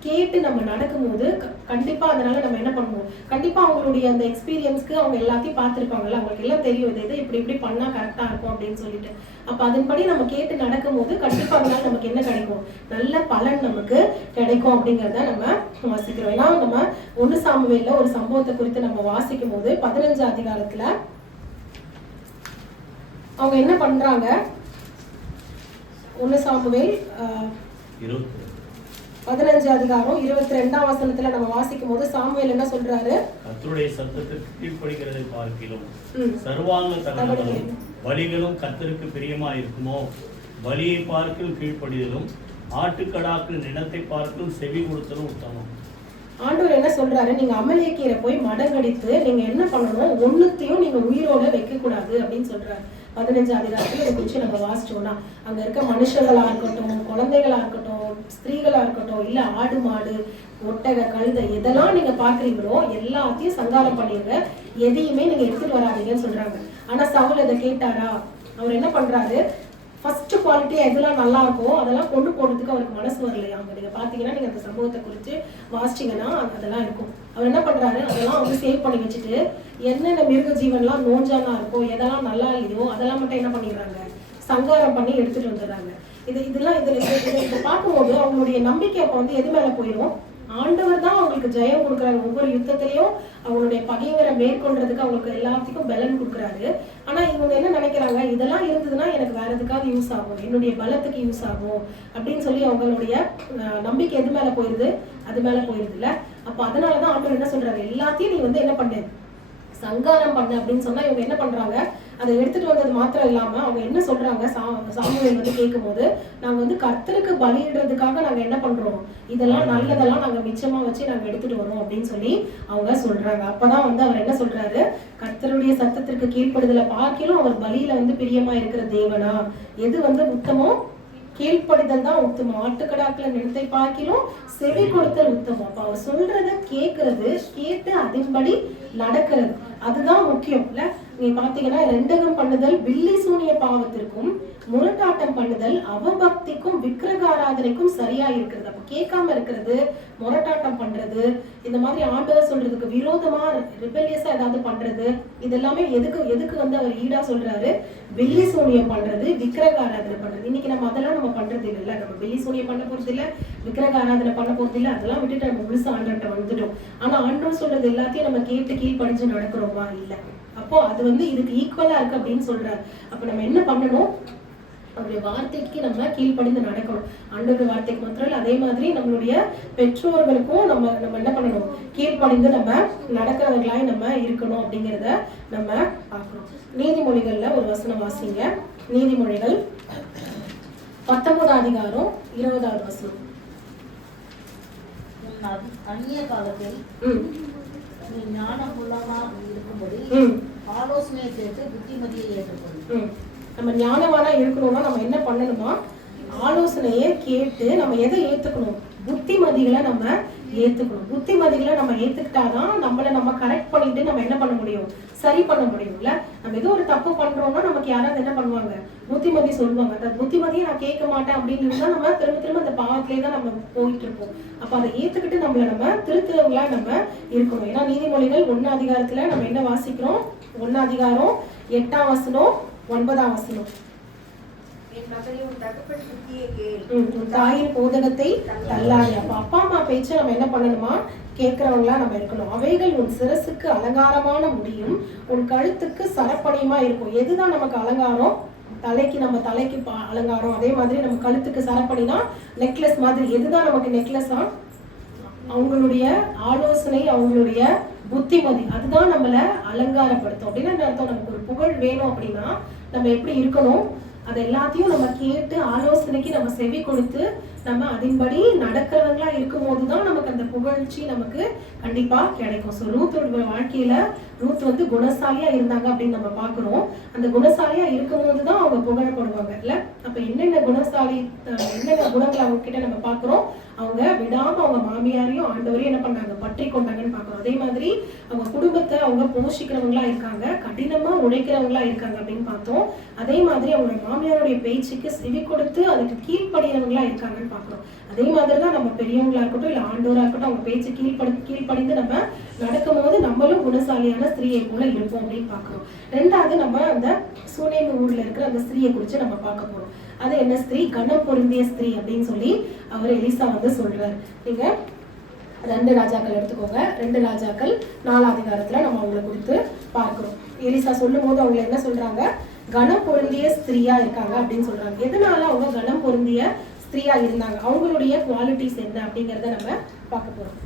கேட்டு நம்ம நடக்கும்போது கண்டிப்பா அதனால நம்ம என்ன பண்ணுவோம், கண்டிப்பா அவங்களுடைய அந்த எக்ஸ்பீரியன்ஸ்க்கு அவங்க எல்லாத்தையும் பார்த்துருப்பாங்கல்ல, அவங்களுக்கு எல்லாம் தெரியும் இதை இப்படி இப்படி பண்ணா கரெக்டா இருக்கும் அப்படின்னு சொல்லிட்டு. அப்ப அதன்படி நம்ம கேட்டு நடக்கும்போது கண்டிப்பா அதனால நமக்கு என்ன கிடைக்கும், நல்ல பலன் நமக்கு கிடைக்கும் அப்படிங்கிறத நம்ம வாசிக்கிறோம். ஏன்னா நம்ம 1 சாமுவேல்ல ஒரு சம்பவத்தை குறித்து நம்ம வாசிக்கும் போது 15 அதிகாரத்துல அவங்க என்ன பண்றாங்க, 1 சாமுவேல் 15 அதிகாரம் 22ஆம் வசனத்துல நம்ம வாசிக்கும் போது சாமுவேல் என்ன சொல்றாரு, கர்த்தருடைய சத்தத்துக்கு கீழ்ப்படிகிறதை பார்க்கிலும் சர்வாங்க தகவலும் வழிகளும் கர்த்தருக்கு பிரியமா இருக்குமோ, வழியை பார்க்கிலும் கீழ்ப்படிதலும் ஆட்டுக்கடாக்கள் நிலத்தை பார்க்கிலும் செவி கொடுத்தலும் உத்தமம். ஆண்டவர் என்ன சொல்றாரு, நீங்க அமலேக்கியரை போய் மடங்கடித்து நீங்க என்ன பண்ணணும், ஒண்ணுத்தையும் நீங்க உயிரோட வைக்க கூடாது அப்படின்னு சொல்றாரு. 15 அதிகாரத்துல இதை குறிச்சு நம்ம வாசிச்சோம்னா அங்க இருக்க மனுஷங்களா இருக்கட்டும், குழந்தைகளா இருக்கட்டும், ஸ்திரீகளா இருக்கட்டும், இல்ல ஆடு மாடு ஒட்டக கழுதை எதெல்லாம் நீங்க பாக்குறீங்களோ எல்லாத்தையும் சங்காரம் பண்ணிருங்க, எதையுமே நீங்க எடுத்துட்டு வராதீங்கன்னு சொல்றாங்க. ஆனா சவுல் இதை கேட்டாரா, அவர் என்ன பண்றாரு, ஃபர்ஸ்ட் குவாலிட்டி எதெல்லாம் நல்லா இருக்கும் அதெல்லாம் கொண்டு போறதுக்கு அவருக்கு மனசு வரலையா. அங்க நீங்க பாத்தீங்கன்னா நீங்க அந்த சம்பவத்தை குறித்து வாசிச்சீங்கன்னா அதெல்லாம் இருக்கும். அவர் என்ன பண்றாரு, அதெல்லாம் வந்து சேவ் பண்ணி வச்சுட்டு என்னென்ன மிருக ஜீவன்லாம் நோஞ்சானா இருக்கும், எதெல்லாம் நல்லா இல்லையோ அதெல்லாம் மட்டும் என்ன பண்ணிடுறாங்க, சங்காரம் பண்ணி எடுத்துட்டு வந்துடுறாங்க. இதை பார்க்கும்போது அவங்களுடைய நம்பிக்கை அப்ப வந்து எது மேல போயிடும், ஆண்டவர் தான் அவங்களுக்கு ஜெயம் கொடுக்குறாரு. ஒவ்வொரு யுத்தத்திலையும் அவங்களுடைய பகைவரை மேற்கொள்றதுக்கு அவங்களுக்கு எல்லாத்துக்கும் பலன் கொடுக்குறாரு. ஆனா இவங்க என்ன நினைக்கிறாங்க, இதெல்லாம் இருந்ததுன்னா எனக்கு வேற எதுக்காவது யூஸ் ஆகும், என்னுடைய பலத்துக்கு யூஸ் ஆகும் அப்படின்னு சொல்லி அவங்களுடைய நம்பிக்கை எது மேல போயிருது, அது மேல போயிருது இல்ல. அப்ப அதனாலதான் ஆண்டவர் என்ன சொல்றாரு, எல்லாத்தையும் நீ வந்து என்ன பண்ணு, சங்காரம் பண்ணு அப்படின்னு சொன்னா இவங்க என்ன பண்றாங்க, அதை எடுத்துட்டு வந்தது மாத்திரம் இல்லாம அவங்க என்ன சொல்றாங்க, சாமுவேல் வந்து கேட்கும் போது நாங்க வந்து கர்த்தருக்கு பலியிடுறதுக்காக நாங்க என்ன பண்றோம், இதெல்லாம் நல்லதெல்லாம் நாங்க மிச்சமா வச்சு நாங்க எடுத்துட்டு வரோம் அப்படின்னு சொல்லி அவங்க சொல்றாங்க. அப்பதான் வந்து அவர் என்ன சொல்றாரு, கர்த்தருடைய சத்தத்திற்கு கீழ்ப்படுதலை பார்க்கிலும் அவர் பலியில வந்து பிரியமா இருக்கிற தேவனா, எது வந்து உத்தமம், கீழ்ப்படிதல் தான் உத்தமம், ஆட்டுக்கடாக்களை நிலத்தை பார்க்கிலும் செவி கொடுத்தல் உத்தமம். அப்ப அவர் சொல்றத கேட்கறது, கேட்டு அதன்படி நடக்கிறது, அதுதான் முக்கியம் இல்ல. நீங்க பாத்தீங்கன்னா ரெண்டகம் பண்ணுதல் பில்லி சூனிய பாவத்திற்கும் முரட்டாட்டம் பண்ணுதல் அவபக்திக்கும் விக்கிரக ஆராதனைக்கும் சரியா இருக்கிறது. அப்ப கேட்காம இருக்கிறது, முரட்டாட்டம் பண்றது, இந்த மாதிரி ஆண்டவர் சொல்றதுக்கு விரோதமா ரிபெலியஸா ஏதாவது பண்றது, இதெல்லாமே எதுக்கு வந்து அவர் ஈடா சொல்றாரு, பில்லி சூனியம் பண்றது, விக்கிரக ஆராதனை பண்றது. இன்னைக்கு நம்ம அதெல்லாம் நம்ம பண்றது இல்ல, நம்ம பில்லி சூனியம் பண்ண போறது இல்ல, விக்கிரக ஆராதனை பண்ண போறது இல்ல, அதெல்லாம் விட்டுட்டு நம்ம முழுசா ஆண்டவர்கிட்ட வந்துட்டோம். ஆனா ஆண்டவர் சொல்றது எல்லாத்தையும் நம்ம கேட்டு கீழ்படிஞ்சு நடக்கிறோமா இல்ல. அப்போ அது வந்து இதுக்கு ஈக்குவலா இருக்கு அப்படின்னு சொல்றாரு. அப்ப நம்ம என்ன பண்ணணும், அவருடைய வார்த்தைக்கு நம்ம கீழ்ப்படிந்து நடக்கணும். ஆண்டவருடைய வார்த்தைக்கு மாத்திரம் அதே மாதிரி நம்மளுடைய பெற்றோர்களுக்கும் நம்ம என்ன பண்ணணும், கீழ்ப்படிந்து நம்ம நடக்கிறவர்களாய் நம்ம இருக்கணும் அப்படிங்கிறத நம்ம பார்க்கணும். நீதிமொழிகள்ல ஒரு வசனம் வாசிங்க, நீதிமொழிகள் 19ஆம் அதிகாரம் 20வது வசனம். அந்நிய காலத்தில் நீ ஞானமுள்ளமா இருக்கும்படி ஆலோசனையை கேட்டு புத்திமதியை ஏற்றுக்கொள்ளும். நம்ம ஞானவானா இருக்கணும்னா நம்ம என்ன பண்ணணுமா, ஆலோசனையை கேட்டு நம்ம எதை ஏத்துக்கணும், புத்திமதிகளை நம்ம ஏத்துக்கணும். புத்திமதிகளை நம்ம ஏத்துக்கிட்டாதான் நம்மளை நம்ம கரெக்ட் பண்ணிட்டு நம்ம என்ன பண்ண முடியும், சரி பண்ண முடியும்ல. நம்ம ஏதோ ஒரு தப்பு பண்றோம்னா நமக்கு யாராவது என்ன பண்ணுவாங்க, புத்திமதி சொல்லுவாங்க. அந்த புத்திமதியை நான் கேட்க மாட்டேன் அப்படின்னு இருந்தா நம்ம திரும்ப அந்த பாவத்திலே தான் நம்ம போயிட்டு இருப்போம். அப்ப அதை ஏத்துக்கிட்டு நம்ம திருத்துறவங்களா நம்ம இருக்கணும். ஏன்னா நீதிமொழிகள் 1ஆம் அதிகாரத்துல நம்ம என்ன வாசிக்கிறோம், 1ஆம் அதிகாரம் 8ஆம் வசனம் 9ஆம் வசனம். தாயின் போதகத்தை தள்ளாதே. அப்ப அப்பா அம்மா பேச்ச நம்ம என்ன பண்ணணுமா, கேட்கிறவங்களா நம்ம இருக்கணும். அவைகள் உன் சிரசுக்கு அலங்காரமான முடியும், உன் கழுத்துக்கு சரப்பணியுமா இருக்கும். எதுதான் நமக்கு அலங்காரம், நம்ம தலைக்கு அலங்காரம், அதே மாதிரி நம்ம கழுத்துக்கு சரப்பணினா நெக்லஸ் மாதிரி. எதுதான் நமக்கு நெக்லஸா, அவங்களுடைய ஆலோசனை, அவங்களுடைய புத்திமதி, அதுதான் நம்மள அலங்காரப்படுத்தும். அப்படின்னு அர்த்தம். நமக்கு ஒரு புகழ் வேணும் அப்படின்னா நம்ம எப்படி இருக்கணும், அது எல்லாத்தையும் நம்ம கேட்டு ஆலோசனைக்கு நம்ம செவி கொடுத்து நம்ம அதன்படி நடக்கிறவங்களா இருக்கும் போதுதான் நமக்கு அந்த புகழ்ச்சி நமக்கு கண்டிப்பா கிடைக்கும். ஸோ ரூத்தோட வாழ்க்கையில ரூத் வந்து குணசாலியா இருந்தாங்க அப்படின்னு நம்ம பாக்குறோம். அந்த குணசாலியா இருக்கும் போதுதான் அவங்க புகழப்படுவாங்க இல்ல. அப்ப என்னென்ன குணங்கள் அவங்க கிட்ட நம்ம பாக்குறோம், அவங்க விடாம அவங்க மாமியாரையும் ஆண்டவரையும் என்ன பண்ணாங்க, பற்றி கொண்டாங்கன்னு பார்க்கிறோம். அதே மாதிரி அவங்க குடும்பத்தை அவங்க போஷிக்கிறவங்களா இருக்காங்க, கடினமா உழைக்கிறவங்களா இருக்காங்க அப்படின்னு பார்த்தோம். அதே மாதிரி அவங்க மாமியாருடைய பேச்சுக்கு செவி கொடுத்து அதுக்கு கீழ்ப்படியவங்களா இருக்காங்கன்னு பார்க்கிறோம். அதே மாதிரிதான் நம்ம பெரியவங்களா இருக்கட்டும் இல்ல ஆண்டோரா இருக்கட்டும் அவங்க பேச்சு கீழ்ப்படிந்து நம்ம நடக்கும் போது நம்மளும் குணசாலியான ஸ்திரீயை போல இருப்போம் அப்படின்னு பாக்குறோம். ரெண்டாவது நம்ம அந்த சூனேம் ஊர்ல இருக்கிற அந்த ஸ்திரீயை குறிச்சு நம்ம பார்க்க போறோம். அது என்ன ஸ்திரீ? கனம் பொருந்திய ஸ்திரீ அப்படின்னு சொல்லி அவர் எலிசா வந்து சொல்றாரு. நீங்க 2 ராஜாக்கள் எடுத்துக்கோங்க. 2 ராஜாக்கள் 4 அதிகாரத்துல நம்ம அவங்களை குறித்து பார்க்கிறோம். எலிசா சொல்லும் போது அவங்க என்ன சொல்றாங்க? கனம் பொருந்திய ஸ்திரீயா இருக்காங்க அப்படின்னு சொல்றாங்க. எதனால அவங்க கனம் பொருந்திய ஸ்திரீயா இருந்தாங்க, அவங்களுடைய குவாலிட்டிஸ் என்ன அப்படிங்கறத நம்ம பார்க்க போறோம்.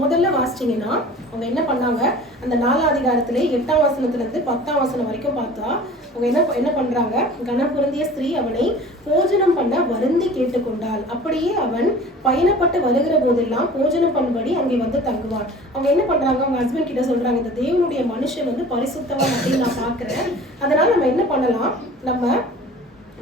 முதல்ல வாசிச்சீங்கன்னா அவங்க என்ன பண்ணாங்க, அந்த 4 அதிகாரத்திலே 8ஆம் வசனத்துல இருந்து 10ஆம் வசனம் வரைக்கும் பார்த்தா அவங்க என்ன பண்றாங்க, கனம் பொருந்திய ஸ்திரீ அவனை போஜனம் பண்ண வருந்தி கேட்டுக்கொண்டாள். அப்படியே அவன் பயணப்பட்டு வருகிற போதெல்லாம் போஜனம் பண்ணும்படி அங்கே வந்து தங்குவார். அவங்க என்ன பண்றாங்க, அவங்க ஹஸ்பண்ட் கிட்ட சொல்றாங்க, இந்த தேவனுடைய மனுஷன் வந்து பரிசுத்தவன் அப்படின்னு நான் பாக்குறேன். அதனால நம்ம என்ன பண்ணலாம், நம்ம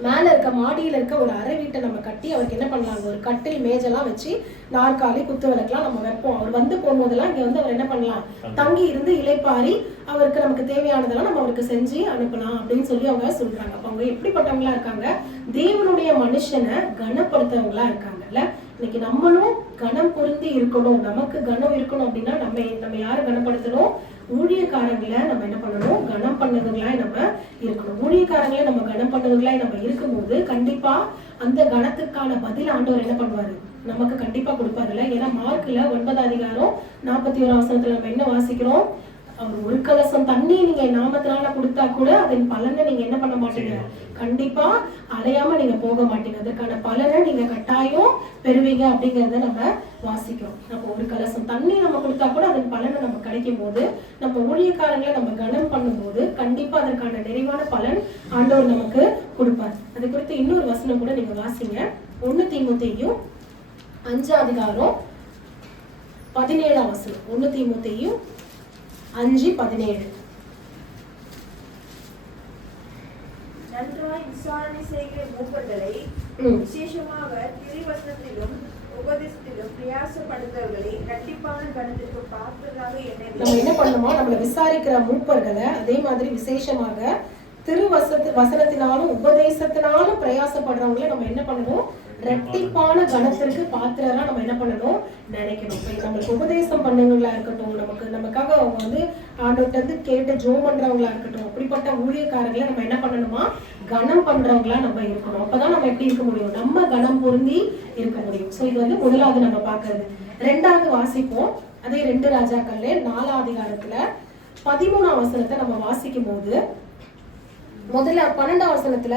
மேல இருக்க மாடியில இருக்க ஒரு அறை வீட்டை நம்ம கட்டி அவருக்கு என்ன பண்ணலாம், ஒரு கட்டில் மேஜெல்லாம் வச்சு நாற்காலி குத்து விளக்கெல்லாம் நம்ம வைப்போம். அவர் வந்து போகும்போதெல்லாம் இங்க வந்து அவர் என்ன பண்ணலாம், தங்கி இருந்து இளைப்பாரி அவருக்கு நமக்கு தேவையானதெல்லாம் நம்ம அவருக்கு செஞ்சு அனுப்பலாம் அப்படின்னு சொல்லி அவங்க சொல்றாங்க. அப்ப அவங்க எப்படிப்பட்டவங்களா இருக்காங்க, தேவனுடைய மனுஷனை கனப்படுத்தவங்களா இருக்காங்கல்ல. இன்னைக்கு நம்மளும் கனம் பொருந்தி இருக்கணும், நமக்கு கனம் இருக்கணும் அப்படின்னா நம்ம யாரை கனப்படுத்தணும், ஊழியக்காரங்களை நம்ம என்ன பண்ணணும், கனம் பண்ணவங்களா நம்ம இருக்கணும். ஊழியக்காரங்களை நம்ம கனம் பண்ணவங்களா நம்ம இருக்கும்போது கண்டிப்பா அந்த கணத்துக்கான பதில் ஆண்டவர் என்ன பண்ணுவாரு, நமக்கு கண்டிப்பா கொடுப்பாருல்ல. ஏன்னா மார்க்ல 9ஆம் அதிகாரம் 41ஆம் வசனத்துல நம்ம என்ன வாசிக்கிறோம், அவர் ஒரு கலசம் தண்ணி நீங்க நாமத்தினால கொடுத்தா கூட அதன் பலனை நீங்க என்ன பண்ண மாட்டீங்க, கண்டிப்பா அடையாம நீங்க போக மாட்டீங்க. அதற்கான பலனை நீங்க கட்டாயம் பெறுவீங்க அப்படிங்கறத நம்ம வாசிக்கிறோம். அப்போ ஒரு கலசம் தண்ணி நம்ம கொடுத்தா கூட அதன் பலனை நம்ம கிடைக்கும் போது, நம்ம ஊழியக்காரங்களை நம்ம கனம் பண்ணும்போது கண்டிப்பா அதற்கான நிறைவான பலன் ஆண்டவர் நமக்கு கொடுப்பார். அது குறித்து இன்னொரு வசனம் கூட நீங்க வாசிங்க. 1 தீமோத்தேயு 5ஆம் அதிகாரம் 17ஆம் வசனம். 1 தீமோத்தேயு 5:17. நன்றாய் விசாரணை செய்கிற மூப்பர்களை விசேஷமாக திரிவசனத்திலும் உபதேசத்திலும் பிரயாசப்படுத்தவர்களை இரட்டிப்பான கணத்திற்கு பார்த்ததாக நம்ம என்ன பண்ணணுமோ, நம்மளை விசாரிக்கிற மூப்பர்களை அதே மாதிரி விசேஷமாக வசனத்தினாலும் உபதேசத்தினாலும் பிரயாசப்படுறவங்களை நம்ம என்ன பண்ணணும், ரெட்டிப்பான கணத்திற்கு பாத்திரா நம்ம என்ன பண்ணணும், நினைக்கணும். நம்மளுக்கு உபதேசம் பண்ணவங்களா இருக்கட்டும், நமக்காக அவங்க வந்து ஆண்டவர்கிட்ட இருந்து கேட்டு ஜோம் பண்றவங்களா இருக்கட்டும், அப்படிப்பட்ட ஊழியக்காரர்களை நம்ம என்ன பண்ணணுமா, கனம் பண்றவங்களா நம்ம இருக்கணும். அப்பதான் நம்ம எப்படி இருக்க முடியும், நம்ம கனம் பொருந்தி இருக்க முடியும். சோ இது வந்து முதலாவது நம்ம பாக்குறது. ரெண்டாவது வாசிப்போம். அதே 2 ராஜாக்கள்ல 4ஆம் அதிகாரத்துல 13ஆம் வசனத்தை நம்ம வாசிக்கும் போது, முதல்ல 12ஆம் வசனத்துல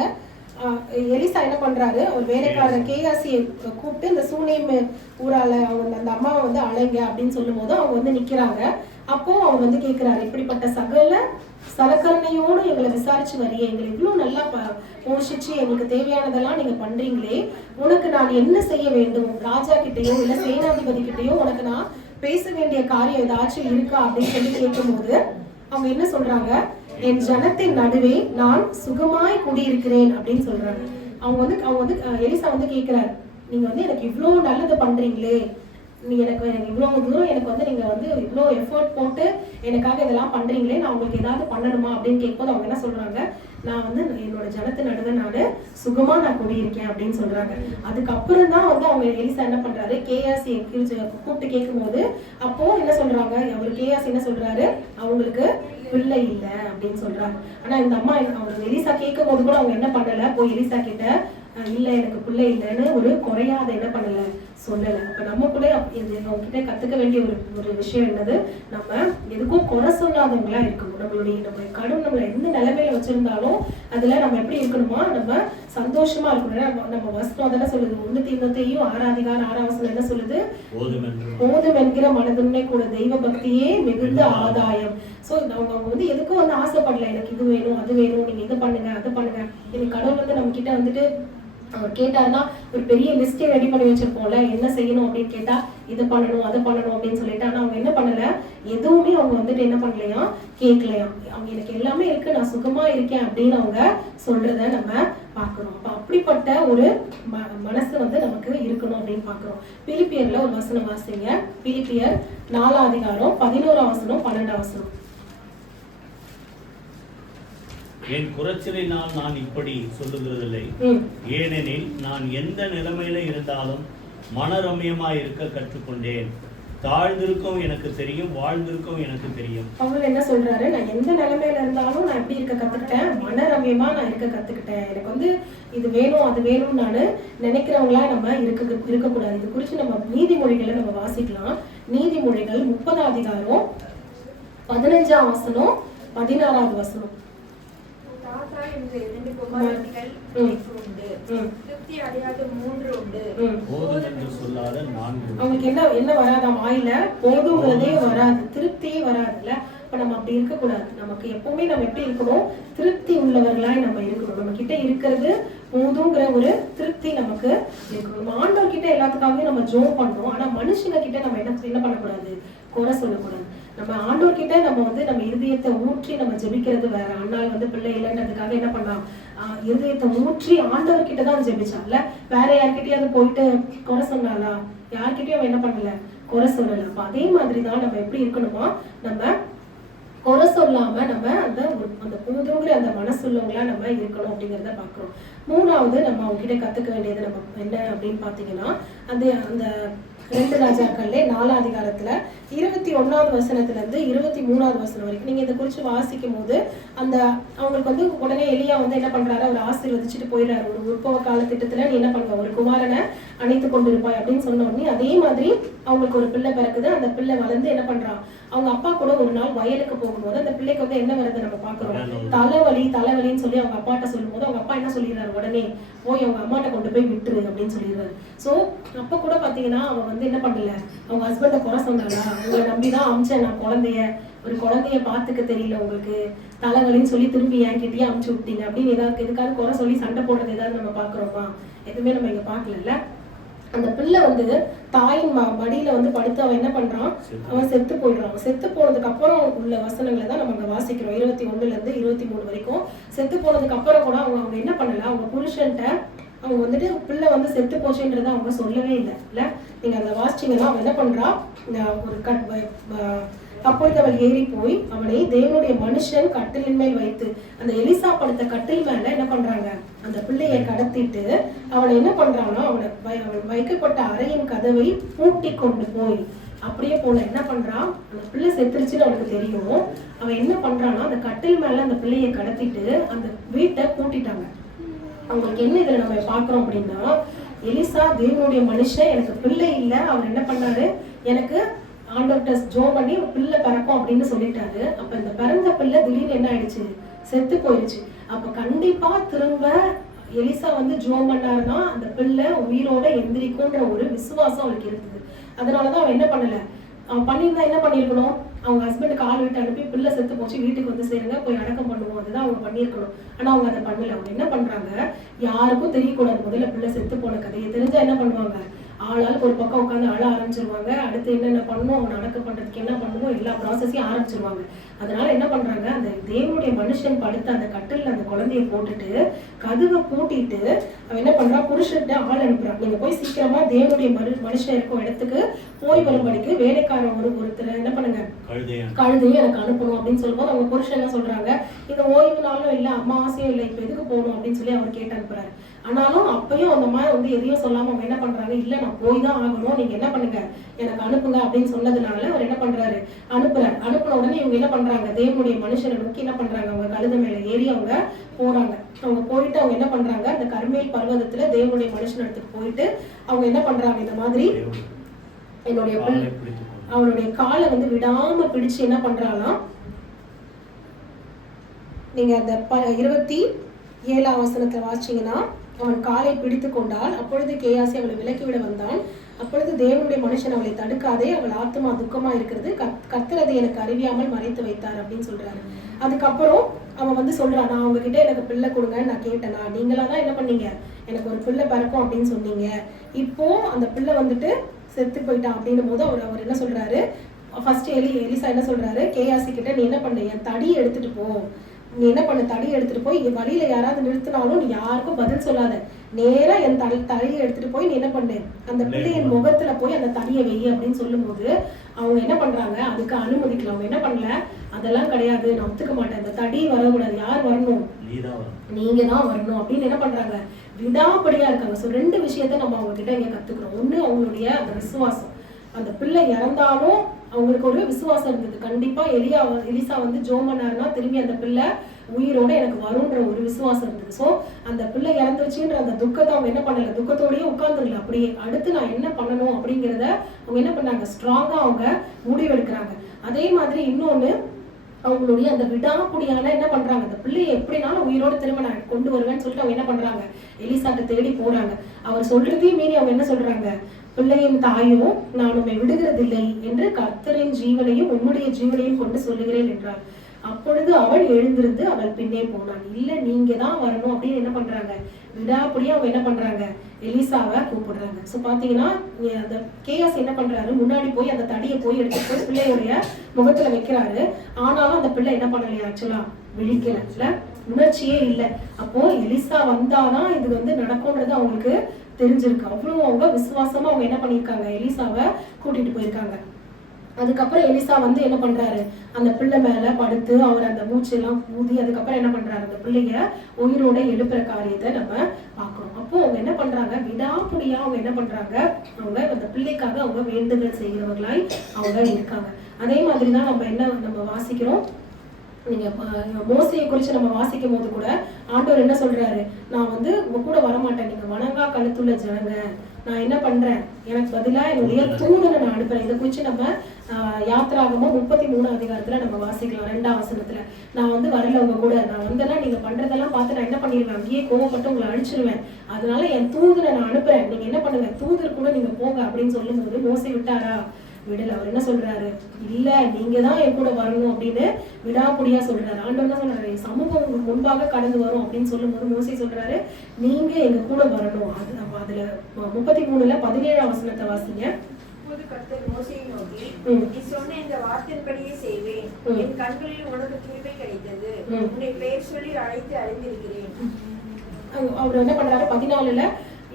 எலிசா என்ன பண்றாரு, அவர் வேலைக்காரர் கேயாசியை கூப்பிட்டு இந்த சூனேம் ஊரால அவங்க அந்த அம்மாவை வந்து அழைங்க அப்படின்னு சொல்லும் போது அவங்க வந்து நிக்கிறாங்க. அப்போ அவர் வந்து கேட்கிறாரு, இப்படிப்பட்ட சகல சலக்கரணையோடு எங்களை விசாரிச்சு வரையே, எங்களை இவ்வளவு நல்லா போஷிச்சு எங்களுக்கு தேவையானதெல்லாம் நீங்க பண்றீங்களே, உனக்கு நான் என்ன செய்ய வேண்டும், ராஜா கிட்டையோ இல்ல சேனாதிபதி கிட்டையோ உனக்கு நான் பேச வேண்டிய காரியம் ஏதாச்சும் இருக்கா அப்படின்னு சொல்லி கேட்கும் போது அவங்க என்ன சொல்றாங்க, என் ஜனத்தின் நடுவே நான் சுகமாய் குடியிருக்கிறேன் அப்படின்னு சொல்றாங்க. அவங்க வந்து எலிசா வந்து கேட்கிறாரு, நீங்க வந்து எனக்கு இவ்வளவு நல்லது பண்றீங்களே, நீ எனக்கு இவ்வளவு தூரம் எனக்கு வந்து நீங்க வந்து இவ்வளவு எஃபோர்ட் போட்டு எனக்காக இதெல்லாம் பண்றீங்களே, நான் உங்களுக்கு ஏதாவது பண்ணணுமா அப்படின்னு கேட்கும்போது அவங்க என்ன சொல்றாங்க, நான் வந்து என்னோட ஜனத்தின் நடுவே நான் சுகமா நான் குடியிருக்கேன் அப்படின்னு சொல்றாங்க. அதுக்கப்புறம் தான் வந்து அவங்க எலிசா என்ன பண்றாரு, கேயாசி கூப்பிட்டு கேட்கும் போது அப்போ என்ன சொல்றாங்க, அவர் கேயாசி என்ன சொல்றாரு, அவங்களுக்கு பிள்ளை இல்ல அப்படின்னு சொல்றாங்க. ஆனா இந்த அம்மா அவங்க எலிசா கேட்கும் போது கூட அவங்க என்ன பண்ணல, போய் எலிசா கிட்ட இல்ல எனக்கு பிள்ளை இல்லைன்னு ஒரு குறையாத என்ன பண்ணல, சொல்லல. அப்ப நம்ம கூட அவங்க கிட்ட கத்துக்க வேண்டிய ஒரு விஷயம் என்னது, நம்ம எதுக்கும் குறை சொல்லாதவங்களா இருக்கணும். நம்ம கடவுள் நம்மள எந்த நிலைமையில வச்சிருந்தாலும் அதுல நம்ம எப்படி இருக்கணுமா, நம்ம சந்தோஷமா இருக்கணும். நம்ம வசனம் அதெல்லாம் சொல்லுது, 1 தீமோத்தேயு 6ஆம் அதிகாரம் 6ஆம் வசனம் என்ன சொல்லுது, போதும் என்கிற மனதுன்மை கூட தெய்வ பக்தியே மிகுந்த ஆதாயம். சோ அவங்க வந்து எதுக்கும் வந்து ஆசைப்படல, எனக்கு இது வேணும் அது வேணும், நீங்க இதை பண்ணுங்க அதை பண்ணுங்க. இன்னைக்கு கடவுள் வந்து நம்ம கிட்ட வந்துட்டு அவர் கேட்டாருன்னா ஒரு பெரிய லிஸ்டே ரெடி பண்ணி வச்சிருப்போம்ல, என்ன செய்யணும் அப்படின்னு கேட்டா இது பண்ணணும் அதை பண்ணணும் அப்படின்னு சொல்லிட்டு. ஆனா அவங்க என்ன பண்ணல, எதுவுமே அவங்க வந்துட்டு என்ன பண்ணலையா, கேட்கலையாம். அவங்க எனக்கு எல்லாமே இருக்கு, நான் சுகமா இருக்கேன் அப்படின்னு அவங்க சொல்றத நம்ம பார்க்கிறோம். அப்ப அப்படிப்பட்ட ஒரு மனசு வந்து நமக்கு இருக்கணும் அப்படின்னு பார்க்கிறோம். பிலிப்பியர்ல ஒரு வசனம் வாசிங்க. பிலிப்பியர் 4 அதிகாரம் 11 வசனம் 12 வசனம். என் குறைச்சலினால் நான் இப்படி சொல்லுகிறதில்லை, ஏனெனில் நான் எந்த நிலைமையில இருந்தாலும் மனரம்யமாய் இருக்க கற்றுக்கொண்டேன். தாழ்ந்திருக்கும் எனக்கு தெரியும், வாழ்ந்திருக்கும் எனக்கு தெரியும். அவங்க என்ன சொல்றாரு, நான் எந்த நிலைமையில இருந்தாலும் நான் எப்படி இருக்க கத்துக்கிட்டேன், மனரம்யமா நான் இருக்க கத்துக்கிட்டேன். எனக்கு வந்து இது வேணும் அது வேணும்னு நான் நினைக்கிறவங்களா நம்ம இருக்கக்கூடாது. இது குறித்து நம்ம நீதிமொழிகளை நம்ம வாசிக்கலாம். நீதிமொழிகள் 30 அதிகாரம் 15 வசனம் 16 வசனம். தாத்தா என்ற 2 குமாரத்திகள் எனக்கு உண்டு, திருப்தி அடையாத 3 உண்டு, போதும் என்று சொல்லாத 4. அவங்களுக்கு என்ன வராதாம், வாயில போதுங்கிறதே வராது, திருப்தியே வராதுல்ல. இப்ப நம்ம அப்படி இருக்கக்கூடாது. நமக்கு எப்பவுமே நம்ம எப்படி இருக்கணும், திருப்தி உள்ளவர்களாய் நம்ம இருக்கணும். நம்ம கிட்ட இருக்கிறது போதுங்கிற ஒரு திருப்தி நமக்கு இருக்கணும். நம்ம ஆண்டவர் கிட்ட எல்லாத்துக்காகவே நம்ம ஜோம் பண்றோம். ஆனா மனுஷங்க கிட்ட நம்ம என்ன பண்ணக்கூடாது, குறை சொல்லக்கூடாது. நம்ம ஆண்டவர் கிட்ட நம்ம வந்து நம்ம இருதயத்தை ஊற்றி நம்ம ஜெபிக்கிறது வேற. அண்ணால் வந்து பிள்ளை இல்லைன்றதுக்காக என்ன பண்ணலாம், இருதயத்தை ஊற்றி ஆண்டவர் கிட்ட தான் ஜெபிச்சான்ல, வேற யார்கிட்டயாவது போயிட்டு குறை சொன்னாலா, யார்கிட்டயும் என்ன பண்ணல, குறை சொல்லல. அப்ப அதே மாதிரிதான் நம்ம எப்படி இருக்கணுமா, நம்ம குறை சொல்லாம நம்ம அந்த போதுங்கிற அந்த மனசுள்ளவங்களா நம்ம இருக்கணும் அப்படிங்கிறத பாக்குறோம். 3வது நம்ம அவங்க கிட்ட கத்துக்க வேண்டியது நம்ம என்ன அப்படின்னு பாத்தீங்கன்னா, அந்த 2 ராஜாக்கள்ல 4 அதிகாரத்துல 21வது வசனத்துல இருந்து 23வது வசனம் வரைக்கும் நீங்க இதை குறிச்சு வாசிக்கும் போது அந்த அவங்களுக்கு வந்து உடனே எலியா வந்து என்ன பண்றாரு, அவர் ஆசீர்வதிச்சுட்டு போயிடுறாரு. ஒரு உற்பவ கால திட்டத்துல நீ என்ன பண்ணுவ, ஒரு குமாரனை அணைத்து கொண்டு இருப்பாய் அப்படின்னு சொன்ன உடனே அதே மாதிரி அவங்களுக்கு ஒரு பிள்ளை பிறக்குது. அந்த பிள்ளை வளர்ந்து என்ன பண்றான், அவங்க அப்பா கூட ஒரு நாள் வயலுக்கு போகும்போது அந்த பிள்ளைக்கு வந்து என்ன வருது நம்ம பாக்குறோம், தலைவலின்னு சொல்லி அவங்க அப்பாட்ட சொல்லும் போது அவங்க அப்பா என்ன சொல்லிடுறாரு, உடனே போய் அவங்க அம்மாட்ட கொண்டு போய் விட்டுரு அப்படின்னு சொல்லிடுறாரு. சோ அப்ப கூட பாத்தீங்கன்னா அவன் வந்து என்ன பண்ணல, அவங்க ஹஸ்பண்ட குறை சொன்னாங்களா, உங்களை நம்பிதான் அமிச்சேன் நான் ஒரு குழந்தைய பாத்துக்க தெரியல உங்களுக்கு, தலைவலின்னு சொல்லி திரும்பி என்கிட்டயே அமுச்சு விட்டீங்க அப்படின்னு ஏதாவது எதுக்காவது குறை சொல்லி சண்டை போடுறது ஏதாவது நம்ம பாக்குறோமா, எதுவுமே நம்ம இங்க பாக்கல. அந்த பிள்ளை வந்து தாயின் மடியில வந்து படுத்து அவன் என்ன பண்றான், அவன் செத்து போயிடுறான். செத்து போனதுக்கு அப்புறம் உள்ள வசனங்களை தான் நம்ம அங்க வாசிக்கிறோம். 21ல இருந்து 23 வரைக்கும். செத்து போனதுக்கு அப்புறம் கூட அவங்க என்ன பண்ணல, அவங்க புருஷன்ட்ட அவங்க வந்துட்டு பிள்ளை வந்து செத்து போச்சுன்றத அவங்க சொல்லவே இல்லை. நீங்க அதை வாசிச்சீங்கன்னா அவன் என்ன பண்றான், ஒரு அப்பொழுது அவள் ஏறி போய் அவனை தேவனுடைய மனுஷன் கட்டிலின் மேல் வைத்து, அந்த எலிசா படுத்த கட்டில் மேல என்ன பண்றாங்க, அந்த பிள்ளையை கடத்திட்டு அவனை என்ன பண்றான்னா, அவன் வைக்கப்பட்ட அறையின் கதவை பூட்டி கொண்டு போய் அப்படியே போல என்ன பண்றான், அந்த பிள்ளை செத்துருச்சுன்னு அவனுக்கு தெரியும். அவன் என்ன பண்றான்னா அந்த கட்டில் மேல அந்த பிள்ளையை கடத்திட்டு அந்த வீட்டை பூட்டிட்டாங்க. அவங்களுக்கு என்ன இதுல நம்ம பாக்குறோம் அப்படின்னா, எலிசா தேவனுடைய மனுஷன், எனக்கு பிள்ளை இல்லை, அவர் என்ன பண்ணாரு, எனக்கு ஆண்டவர்கிட்ட ஜோம் பண்ணி பிள்ளை பிறக்கும் அப்படின்னு சொல்லிட்டாரு. அப்ப இந்த பிறந்த பிள்ளை திடீர்னு என்ன ஆயிடுச்சு, செத்து போயிடுச்சு. அப்ப கண்டிப்பா திரும்ப எலிசா வந்து ஜோம் பண்ணாருன்னா அந்த பிள்ளை உயிரோட எந்திரிக்கும்ன்ற ஒரு விசுவாசம் அவளுக்கு இருக்குது. அதனாலதான் அவன் என்ன பண்ணல, அவன் பண்ணியிருந்தா என்ன பண்ணிருக்கணும், அவங்க ஹஸ்பண்டுக்கு ஆள் விட்டு அனுப்பி பிள்ளை செத்து போச்சு வீட்டுக்கு வந்து சேருங்க போய் அடக்கம் பண்ணுவோம், அதுதான் அவங்க பண்ணியிருக்கணும். ஆனா அவங்க அதை பண்ணல. அவங்க என்ன பண்றாங்க, யாருக்கும் தெரியக்கூடாது முதல்ல பிள்ளை செத்து போன கதையை. தெரிஞ்சா என்ன பண்ணுவாங்க, ஆளாளுக்கு ஒரு பக்கம் உட்காந்து அழ ஆரம்பிச்சிருவாங்க. அடுத்து என்னென்ன பண்ணணும், அவனை அடக்கம் பண்றதுக்கு என்ன பண்ணணும், எல்லா ப்ராசஸையும் ஆரம்பிச்சிருவாங்க. அதனால என்ன பண்றாங்க, அந்த தேவனுடைய மனுஷன் படுத்த அந்த கட்டில் அந்த குழந்தைய போட்டுட்டு கதவை பூட்டிட்டு அவன் என்ன பண்றான், புருஷன்ட்ட ஆள் அனுப்புறான், நீங்க போய் சீக்கிரமா தேவனுடைய மனுஷன் இருக்கும் இடத்துக்கு போய் வரும்படிக்கு வேலைக்காரன் ஒருத்தர் என்ன பண்ணுங்க, கழுதையும் எனக்கு அனுப்பணும் அப்படின்னு சொல்லும்போது அவங்க புருஷன் என்ன சொல்றாங்க, இந்த ஓய்வு நாளும் இல்லை அமாவாசையும் இல்லை, இப்ப எதுக்கு போகணும் அப்படின்னு சொல்லி அவர் கேட்டு அனுப்புறாரு. ஆனாலும் அப்பயும் அந்த மாதிரி வந்து எதையும் சொல்லாம அவங்க என்ன பண்றாங்க, இல்ல நான் போய் தான் ஆகணும், நீங்க என்ன பண்ணுங்க எனக்கு அனுப்புங்க அப்படின்னு சொன்னதுனால அவர் என்ன பண்றாரு, அனுப்புறாரு. அனுப்புன உடனே இவங்க என்ன பண்றாங்க, தேவனுடைய மனுஷனை நோக்கி என்ன பண்றாங்க, அவங்க கழுதை மேல ஏறி அவங்க போறாங்க. அவங்க போயிட்டு அவங்க என்ன பண்றாங்க, அந்த கர்மேல் பர்வதத்துல தேவனுடைய மனுஷன் இடத்துக்கு போயிட்டு அவங்க என்ன பண்றாங்க, இந்த மாதிரி என்னுடைய அவனுடைய காலை வந்து விடாம பிடிச்சு என்ன பண்றாங்களாம், நீங்க அந்த 27ஆம் வசனத்தை வாசிச்சீங்கன்னா, அவன் காலை பிடித்து கொண்டால் அப்பொழுது கேயாசி அவளை விலக்கிவிட வந்தான். அப்பொழுது தேவனுடைய மனுஷன் அவளை தடுக்காதே, அவள் ஆத்மா துக்கமா இருக்கிறது, கர்த்தர் அதை எனக்கு அறிவியாமல் மறைத்து வைத்தார் அப்படின்னு சொல்றாரு. அதுக்கப்புறம் அவன் வந்து சொல்றான், நான் உங்ககிட்ட எனக்கு பிள்ளை கொடுங்கன்னு நான் கேட்டேனா, நீங்களா தான் என்ன பண்ணீங்க எனக்கு ஒரு பிள்ளை பிறக்கும் அப்படின்னு சொன்னீங்க, இப்போ அந்த பிள்ளை வந்துட்டு செத்து போயிட்டான் அப்படின்னும் போது அவர் என்ன சொல்றாரு, ஃபர்ஸ்ட் எலிசா என்ன சொல்றாரு, கேயாசி கிட்ட நீ என்ன பண்ண, என் தடியை எடுத்துட்டு போ, நீ என்ன பண்ண, தடியை எடுத்துட்டு போய் வழியில யாராவது நிறுத்தினாலும் நீ யாருக்கும் பதில் சொல்லாத, நேரா என் தடியை எடுத்துட்டு போய் நீ என்ன பண்ணு, அந்த பிள்ளையின் முகத்துல போய் அந்த தடியை வெய்ய அப்படின்னு சொல்லும் போது அவங்க என்ன பண்றாங்க, அதுக்கு அனுமதிக்கல. அவங்க என்ன பண்ணல, அதெல்லாம் கிடையாது, நான் ஒத்துக்க மாட்டேன், அந்த தடி வரக்கூடாது, யார் வரணும், நீங்க தான் வரணும் அப்படின்னு என்ன பண்றாங்க, விடாப்படியா இருக்காங்க. ஸோ 2 விஷயத்த நம்ம அவங்க கிட்ட இங்க கத்துக்கிறோம். ஒண்ணு அவங்களுடைய அந்த விசுவாசம், அந்த பிள்ளை இறந்தாலும் அவங்களுக்கு ஒரு விசுவாசம் இருந்தது. கண்டிப்பா எலிசா வந்து ஜோம் பண்ணாருன்னா திரும்பி அந்த பிள்ளை உயிரோட எனக்கு வரும்ன்ற ஒரு விசுவாசம் இருந்தது. ஸோ அந்த பிள்ளை இறந்துருச்சுன்ற அந்த துக்கத்தை அவங்க என்ன பண்ணல, துக்கத்தோடயே உட்கார்ந்துடல, அப்படியே அடுத்து நான் என்ன பண்ணணும் அப்படிங்கிறத அவங்க என்ன பண்ணாங்க, ஸ்ட்ராங்கா அவங்க முடிவெடுக்கிறாங்க. அதே மாதிரி இன்னொன்னு, அவங்களுடைய அந்த விடாப்புடியான என்ன பண்றாங்க, அந்த பிள்ளையை எப்படினாலும் உயிரோட திரும்ப நான் கொண்டு வருவேன்னு சொல்லிட்டு அவங்க என்ன பண்றாங்க, எலிசாட்ட தேடி போறாங்க. அவர் சொல்றதையும் மீறி அவங்க என்ன சொல்றாங்க, பிள்ளையின் தாயும் நான் உண்மை விடுகிறதில்லை என்று கர்த்தரின் ஜீவனையும் உன்னுடைய ஜீவனையும் கொண்டு சொல்லுகிறேன் என்றார். அப்பொழுது அவள் எழுந்திருந்து அவள் பின்னே போனான். இல்ல நீங்க தான் வரணும் அப்படின்னு என்ன பண்றாங்க, விடாப்படியா அவங்க என்ன பண்றாங்க, எலிசாவை கூப்பிடுறாங்க. ஸோ பாத்தீங்கன்னா அந்த கேயாஸ் என்ன பண்றாரு, முன்னாடி போய் அந்த தடியை போய் எடுத்து போய் பிள்ளையுடைய முகத்துல வைக்கிறாரு. ஆனாலும் அந்த பிள்ளை என்ன பண்ணலையா, ஆக்சுவலா விழிக்கல, உணர்ச்சியே இல்லை. அப்போ எலிசா வந்தாதான் இது வந்து நடக்கும்ன்றது அவங்களுக்கு தெரிஞ்சிருக்கு. அவ்வளவு அவங்க விசுவாசமா அவங்க என்ன பண்ணிருக்காங்க, எலிசாவை கூட்டிட்டு போயிருக்காங்க. அதுக்கப்புறம் எலிசா வந்து என்ன பண்றாரு, அந்த பிள்ளை மேல படுத்து அவர் அந்த மூச்செல்லாம் ஊதி அதுக்கப்புறம் என்ன பண்றாரு, அந்த பிள்ளைய உயிரோட எழுப்புற காரியத்தை நம்ம பாக்குறோம். அப்போ அவங்க என்ன பண்றாங்க, விடாப்புடியா அவங்க என்ன பண்றாங்க, அவங்க அந்த பிள்ளைக்காக அவங்க வேண்டுதல் செய்கிறவர்களாய் அவங்க இருக்காங்க. அதே மாதிரிதான் நம்ம வாசிக்கிறோம். நீங்க மோசையை குறிச்சு நம்ம வாசிக்கும் போது கூட ஆண்டவர் என்ன சொல்றாரு, நான் வந்து உங்க கூட வரமாட்டேன், நீங்க வணங்கா கழுத்துள்ள ஜனங்க, நான் என்ன பண்றேன், எனக்கு பதிலா என்னுடைய தூதனை நான் அனுப்புறேன். இதை குறிச்சு நம்ம யாத்திராகமம் 33 அதிகாரத்துல நம்ம வாசிக்கலாம். 2ஆம் வசனத்துல, நான் வந்து வரல உங்க கூட, நான் வந்தேன்னா நீங்க பண்றதெல்லாம் பார்த்து நான் என்ன பண்ணிடுவேன், அங்கேயே கோவப்பட்டு உங்களை அழிச்சிருவேன், அதனால என் தூதனை நான் அனுப்புறேன், நீங்க என்ன பண்ணுங்க, தூதர் கூட நீங்க போங்க அப்படின்னு சொல்லும் போது மோசே விட்டாரா, விடல. அவர் என்ன சொல்றாரு, இல்ல நீங்க தான் என் கூட வரணும் அப்படின்னு விடாப்புடியா சொல்றாரு. ஆண்டவர் என்ன சொல்றாரு, சமூகம் உங்களுக்கு முன்பாக கடந்து வரும் அப்படின்னு சொல்லும் போது மோசே சொல்றாரு, நீங்க எங்க கூட வரணும். அது நம்ம அதுல 33ல 17ஆம் வசனத்தை வாசிங்க. கர்த்தர் மோசேயை நோக்கி, நீ சொன்ன இந்த வார்த்தையின்படியே செய்வேன், என் கண்களில் உனக்கு கிருபை கிடைத்தது, உன்னை பெயர் சொல்லி அழைத்து அறிந்திருக்கிறேன். அவர் என்ன பண்றாரு 14ல,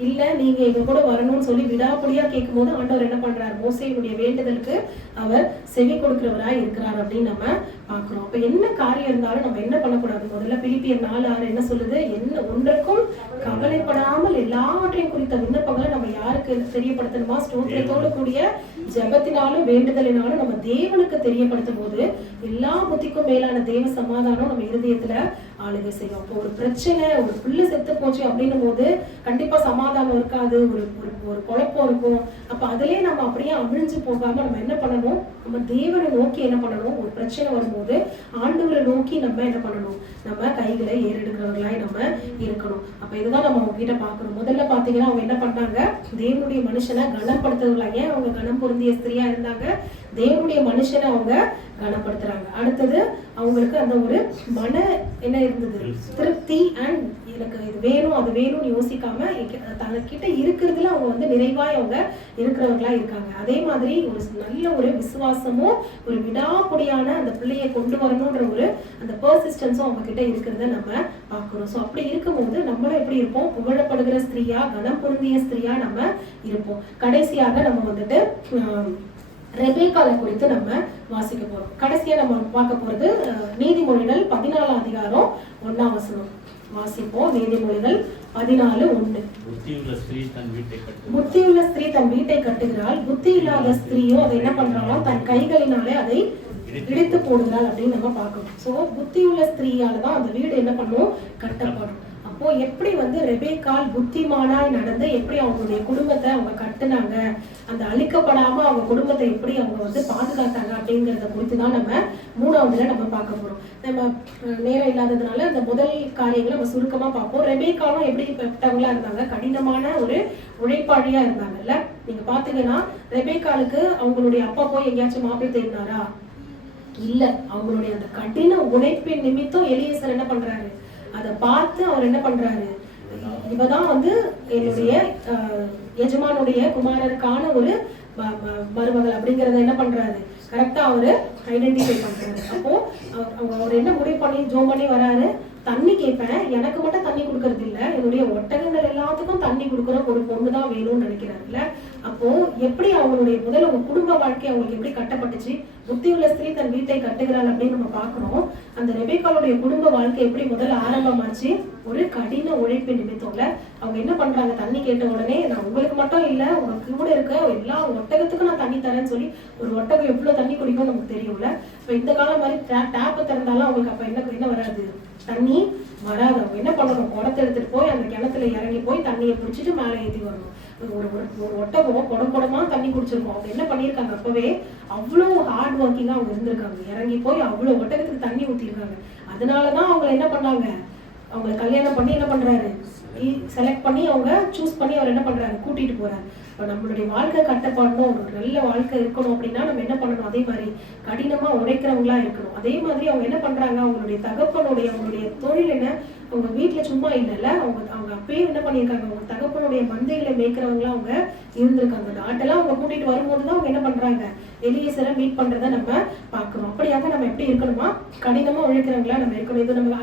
இல்ல நீங்க எங்க கூட வரணும்னு சொல்லி விடாப்படியா கேட்கும் போது ஆண்டவர் என்ன பண்றாரு, மோசேயுடைய வேண்டுதலுக்கு அவர் செவி கொடுக்கிறவராய் இருக்கிறார் அப்படின்னு நம்ம பாக்குறோம். அப்ப என்ன காரியம் இருந்தாலும் நம்ம என்ன பண்ணக்கூடாது, முதல்ல பிலிப்பியர் 4:6 என்ன சொல்லுது, என்ன ஒன்றுக்கும் கவலைப்படாமல் எல்லாவற்றையும் குறித்த விண்ணப்பங்களை நம்ம யாருக்கு தெரியப்படுத்தணுமா, ஸ்தோத்திரத்தோடு கூடிய ஜெபத்தினாலும் வேண்டுதலினாலும் நம்ம தேவனுக்கு தெரியப்படுத்தும் போது எல்லா புத்திக்கும் மேலான தேவ சமாதானம் நம்ம இருதயத்துல ஆளுகை செய்யும். அப்போ ஒரு பிரச்சனை, ஒரு பிள்ளை செத்து போச்சு அப்படின்னும் போது கண்டிப்பா சமாதானம் இருக்காது, ஒரு குழப்பம் இருக்கும். அப்ப அதுலயே நம்ம அப்படியே அமிழ்ந்து போகாம நம்ம என்ன பண்ணணும், நம்ம தேவனை நோக்கி என்ன பண்ணணும், ஒரு பிரச்சனை வரும்போது ஆண்டவரை நோக்கி நம்ம என்ன பண்ணணும், நம்ம கைகளை ஏறெடுக்கிறவர்களாய் நம்ம இருக்கணும். அப்ப இதுதான் நம்ம அவங்க கிட்ட பாக்கணும். முதல்ல பாத்தீங்கன்னா அவங்க என்ன பண்ணாங்க, தேவனுடைய மனுஷனை கனப்படுத்துறவங்களா, ஏன் அவங்க கனம் பொருந்திய ஸ்திரியா இருந்தாங்க, தேவனுடைய மனுஷனை அவங்க கனப்படுத்துறாங்க. அடுத்தது அவங்களுக்கு அந்த ஒரு மன என்ன இருந்தது, திருப்தி, அண்ட் எனக்கு இது வேணும் அது வேணும்னு யோசிக்காம தனக்கிட்ட இருக்கிறதுல அவங்க வந்து நிறைவாய் அவங்க இருக்கிறவங்களா இருக்காங்க. அதே மாதிரி ஒரு நல்ல ஒரு விசுவாசமும் ஒரு விடாப்புடியான அந்த பிள்ளையை கொண்டு வரணும்ன்ற ஒரு அந்த பெர்சிஸ்டன்ஸும் அவங்க கிட்ட இருக்கிறத நம்ம பார்க்கிறோம். ஸோ அப்படி இருக்கும்போது நம்மளும் எப்படி இருப்போம், புகழப்படுகிற ஸ்திரீயா, கனம் பொருந்திய ஸ்திரீயா நம்ம இருப்போம். கடைசியாக நம்ம வந்துட்டு ரெபேக்காலை குறித்து நம்ம வாசிக்க போறோம். கடைசியா நம்ம பார்க்க போறது நீதிமொழிகள் 14ஆம் அதிகாரம் 1ஆம் வசனம் வாசிப்போம். நீதிமொழிகள் 14:1. புத்தியுள்ள ஸ்திரீ தன் வீட்டை கட்டுகிறாள், புத்தி இல்லாத ஸ்திரீயோ அதை என்ன பண்றாலும் தன் கைகளினாலே அதை இடித்து போடுகிறாள் அப்படின்னு நம்ம பார்க்கணும். ஸோ புத்தியுள்ள ஸ்திரீயாலதான் அந்த வீடு என்ன பண்ணும், கட்டப்படும். அப்போ எப்படி வந்து ரெபேக்கால் புத்திமானாய் நடந்து எப்படி அவங்களுடைய குடும்பத்தை அவங்க கட்டுனாங்க, அந்த அழிக்கப்படாம அவங்க குடும்பத்தை எப்படி அவங்க வந்து பாதுகாத்தாங்க அப்படிங்கிறத குறித்துதான் நம்ம 3ஆவதுல நம்ம பார்க்க போறோம். நம்ம நேரம் இல்லாததுனால அந்த முதல் காரியங்களை நம்ம சுருக்கமா பார்ப்போம். ரெபேக்காலும் எப்படிப்பட்டவங்களா இருந்தாங்க, கடினமான ஒரு உழைப்பாளியா இருந்தாங்கல்ல. நீங்க பாத்தீங்கன்னா ரெபேக்காலுக்கு அவங்களுடைய அப்பா போய் எங்கேயாச்சும் மாப்பிள்ளை தேடினாரா, இல்ல. அவங்களுடைய அந்த கடின உழைப்பின் நிமித்தம் எலியேசர் என்ன பண்றாரு, அதை பார்த்து அவர் என்ன பண்றாரு, இவதான் வந்து என்னுடைய எஜமானுடைய குமாரருக்கான ஒரு மருமகள் அப்படிங்கறத என்ன பண்றாரு, கரெக்டா அவரு ஐடென்டிஃபை பண்றாரு. அப்போ அவர் என்ன முடிவு பண்ணி ஜோம் பண்ணி வராரு, தண்ணி கேட்பேன், எனக்கு மட்டும் தண்ணி கொடுக்கறது இல்ல, என்னுடைய ஒட்டகங்கள் எல்லாத்துக்கும் தண்ணி கொடுக்குற ஒரு பொண்ணு தான் வேணும்னு நினைக்கிறாருல்ல. அப்போ எப்படி அவங்களுடைய முதல்ல உங்க குடும்ப வாழ்க்கை அவங்களுக்கு எப்படி கட்டப்பட்டுச்சு, புத்தியுள்ள ஸ்திரீ தன் வீட்டை கட்டுகிறாள் அப்படின்னு நம்ம பாக்குறோம். அந்த ரெபேக்காளுடைய குடும்ப வாழ்க்கை எப்படி முதல்ல ஆரம்பமாச்சு, ஒரு கடின உழைப்பு நிமித்தம்ல. அவங்க என்ன பண்றாங்க, தண்ணி கேட்ட உடனே நான் உங்களுக்கு மட்டும் இல்ல உங்களுக்கு கூட இருக்க எல்லா ஒட்டகத்துக்கும் நான் தண்ணி தரேன்னு சொல்லி, ஒரு ஒட்டகம் எவ்வளவு தண்ணி குடிக்கும் நமக்கு தெரியும்ல. இப்ப இந்த காலம் மாதிரி டேப்பை திறந்தாலும் அவங்களுக்கு அப்ப என்ன வராது, தண்ணி வராது. அவங்க என்ன பண்ணணும், குடத்தை எடுத்துட்டு போய் அந்த கிணத்துல இறங்கி போய் தண்ணியை பிடிச்சிட்டு மேலே ஏற்றி வரணும். ஒரு ஒட்டகம் குடமா தண்ணி குடிச்சிருக்கோம். அவங்க என்ன பண்ணியிருக்காங்க, அப்பவே அவ்வளோ ஹார்ட் ஒர்க்கிங்கா அவங்க இருந்திருக்காங்க. இறங்கி போய் அவ்வளோ ஒட்டகத்துக்கு தண்ணி ஊற்றிருக்காங்க. அதனாலதான் அவங்க என்ன பண்ணாங்க, அவங்களை கல்யாணம் பண்ணி என்ன பண்றாரு, செலக்ட் பண்ணி அவங்க சூஸ் பண்ணி அவர் என்ன பண்றாரு, கூட்டிட்டு போறாரு. இப்போ நம்மளுடைய வாழ்க்கை கட்டப்படணும், ஒரு நல்ல வாழ்க்கை இருக்கணும் அப்படின்னா நம்ம என்ன பண்ணணும், அதே மாதிரி கடினமா உழைக்கிறவங்களா இருக்கணும். அதே மாதிரி அவங்க என்ன பண்றாங்க, அவங்களுடைய அவங்களுடைய தொழில் என்ன, அவங்க வீட்டுல சும்மா இல்லைல்ல, அவங்க அப்பயே என்ன பண்ணியிருக்காங்க, அவங்க தகப்பனுடைய மந்தையில மேய்க்கிறவங்களா அவங்க இருந்திருக்காங்க. அந்த ஆட்டெல்லாம் அவங்க கூட்டிட்டு வரும்போதுதான் அவங்க என்ன பண்றாங்க, எலியேசரை மீட் பண்றதை நம்ம பார்க்கணும். அப்படியாக நம்ம எப்படி இருக்கணுமா, கடினமா உழைக்கிறவங்களா நம்ம இருக்கணும். இது நம்ம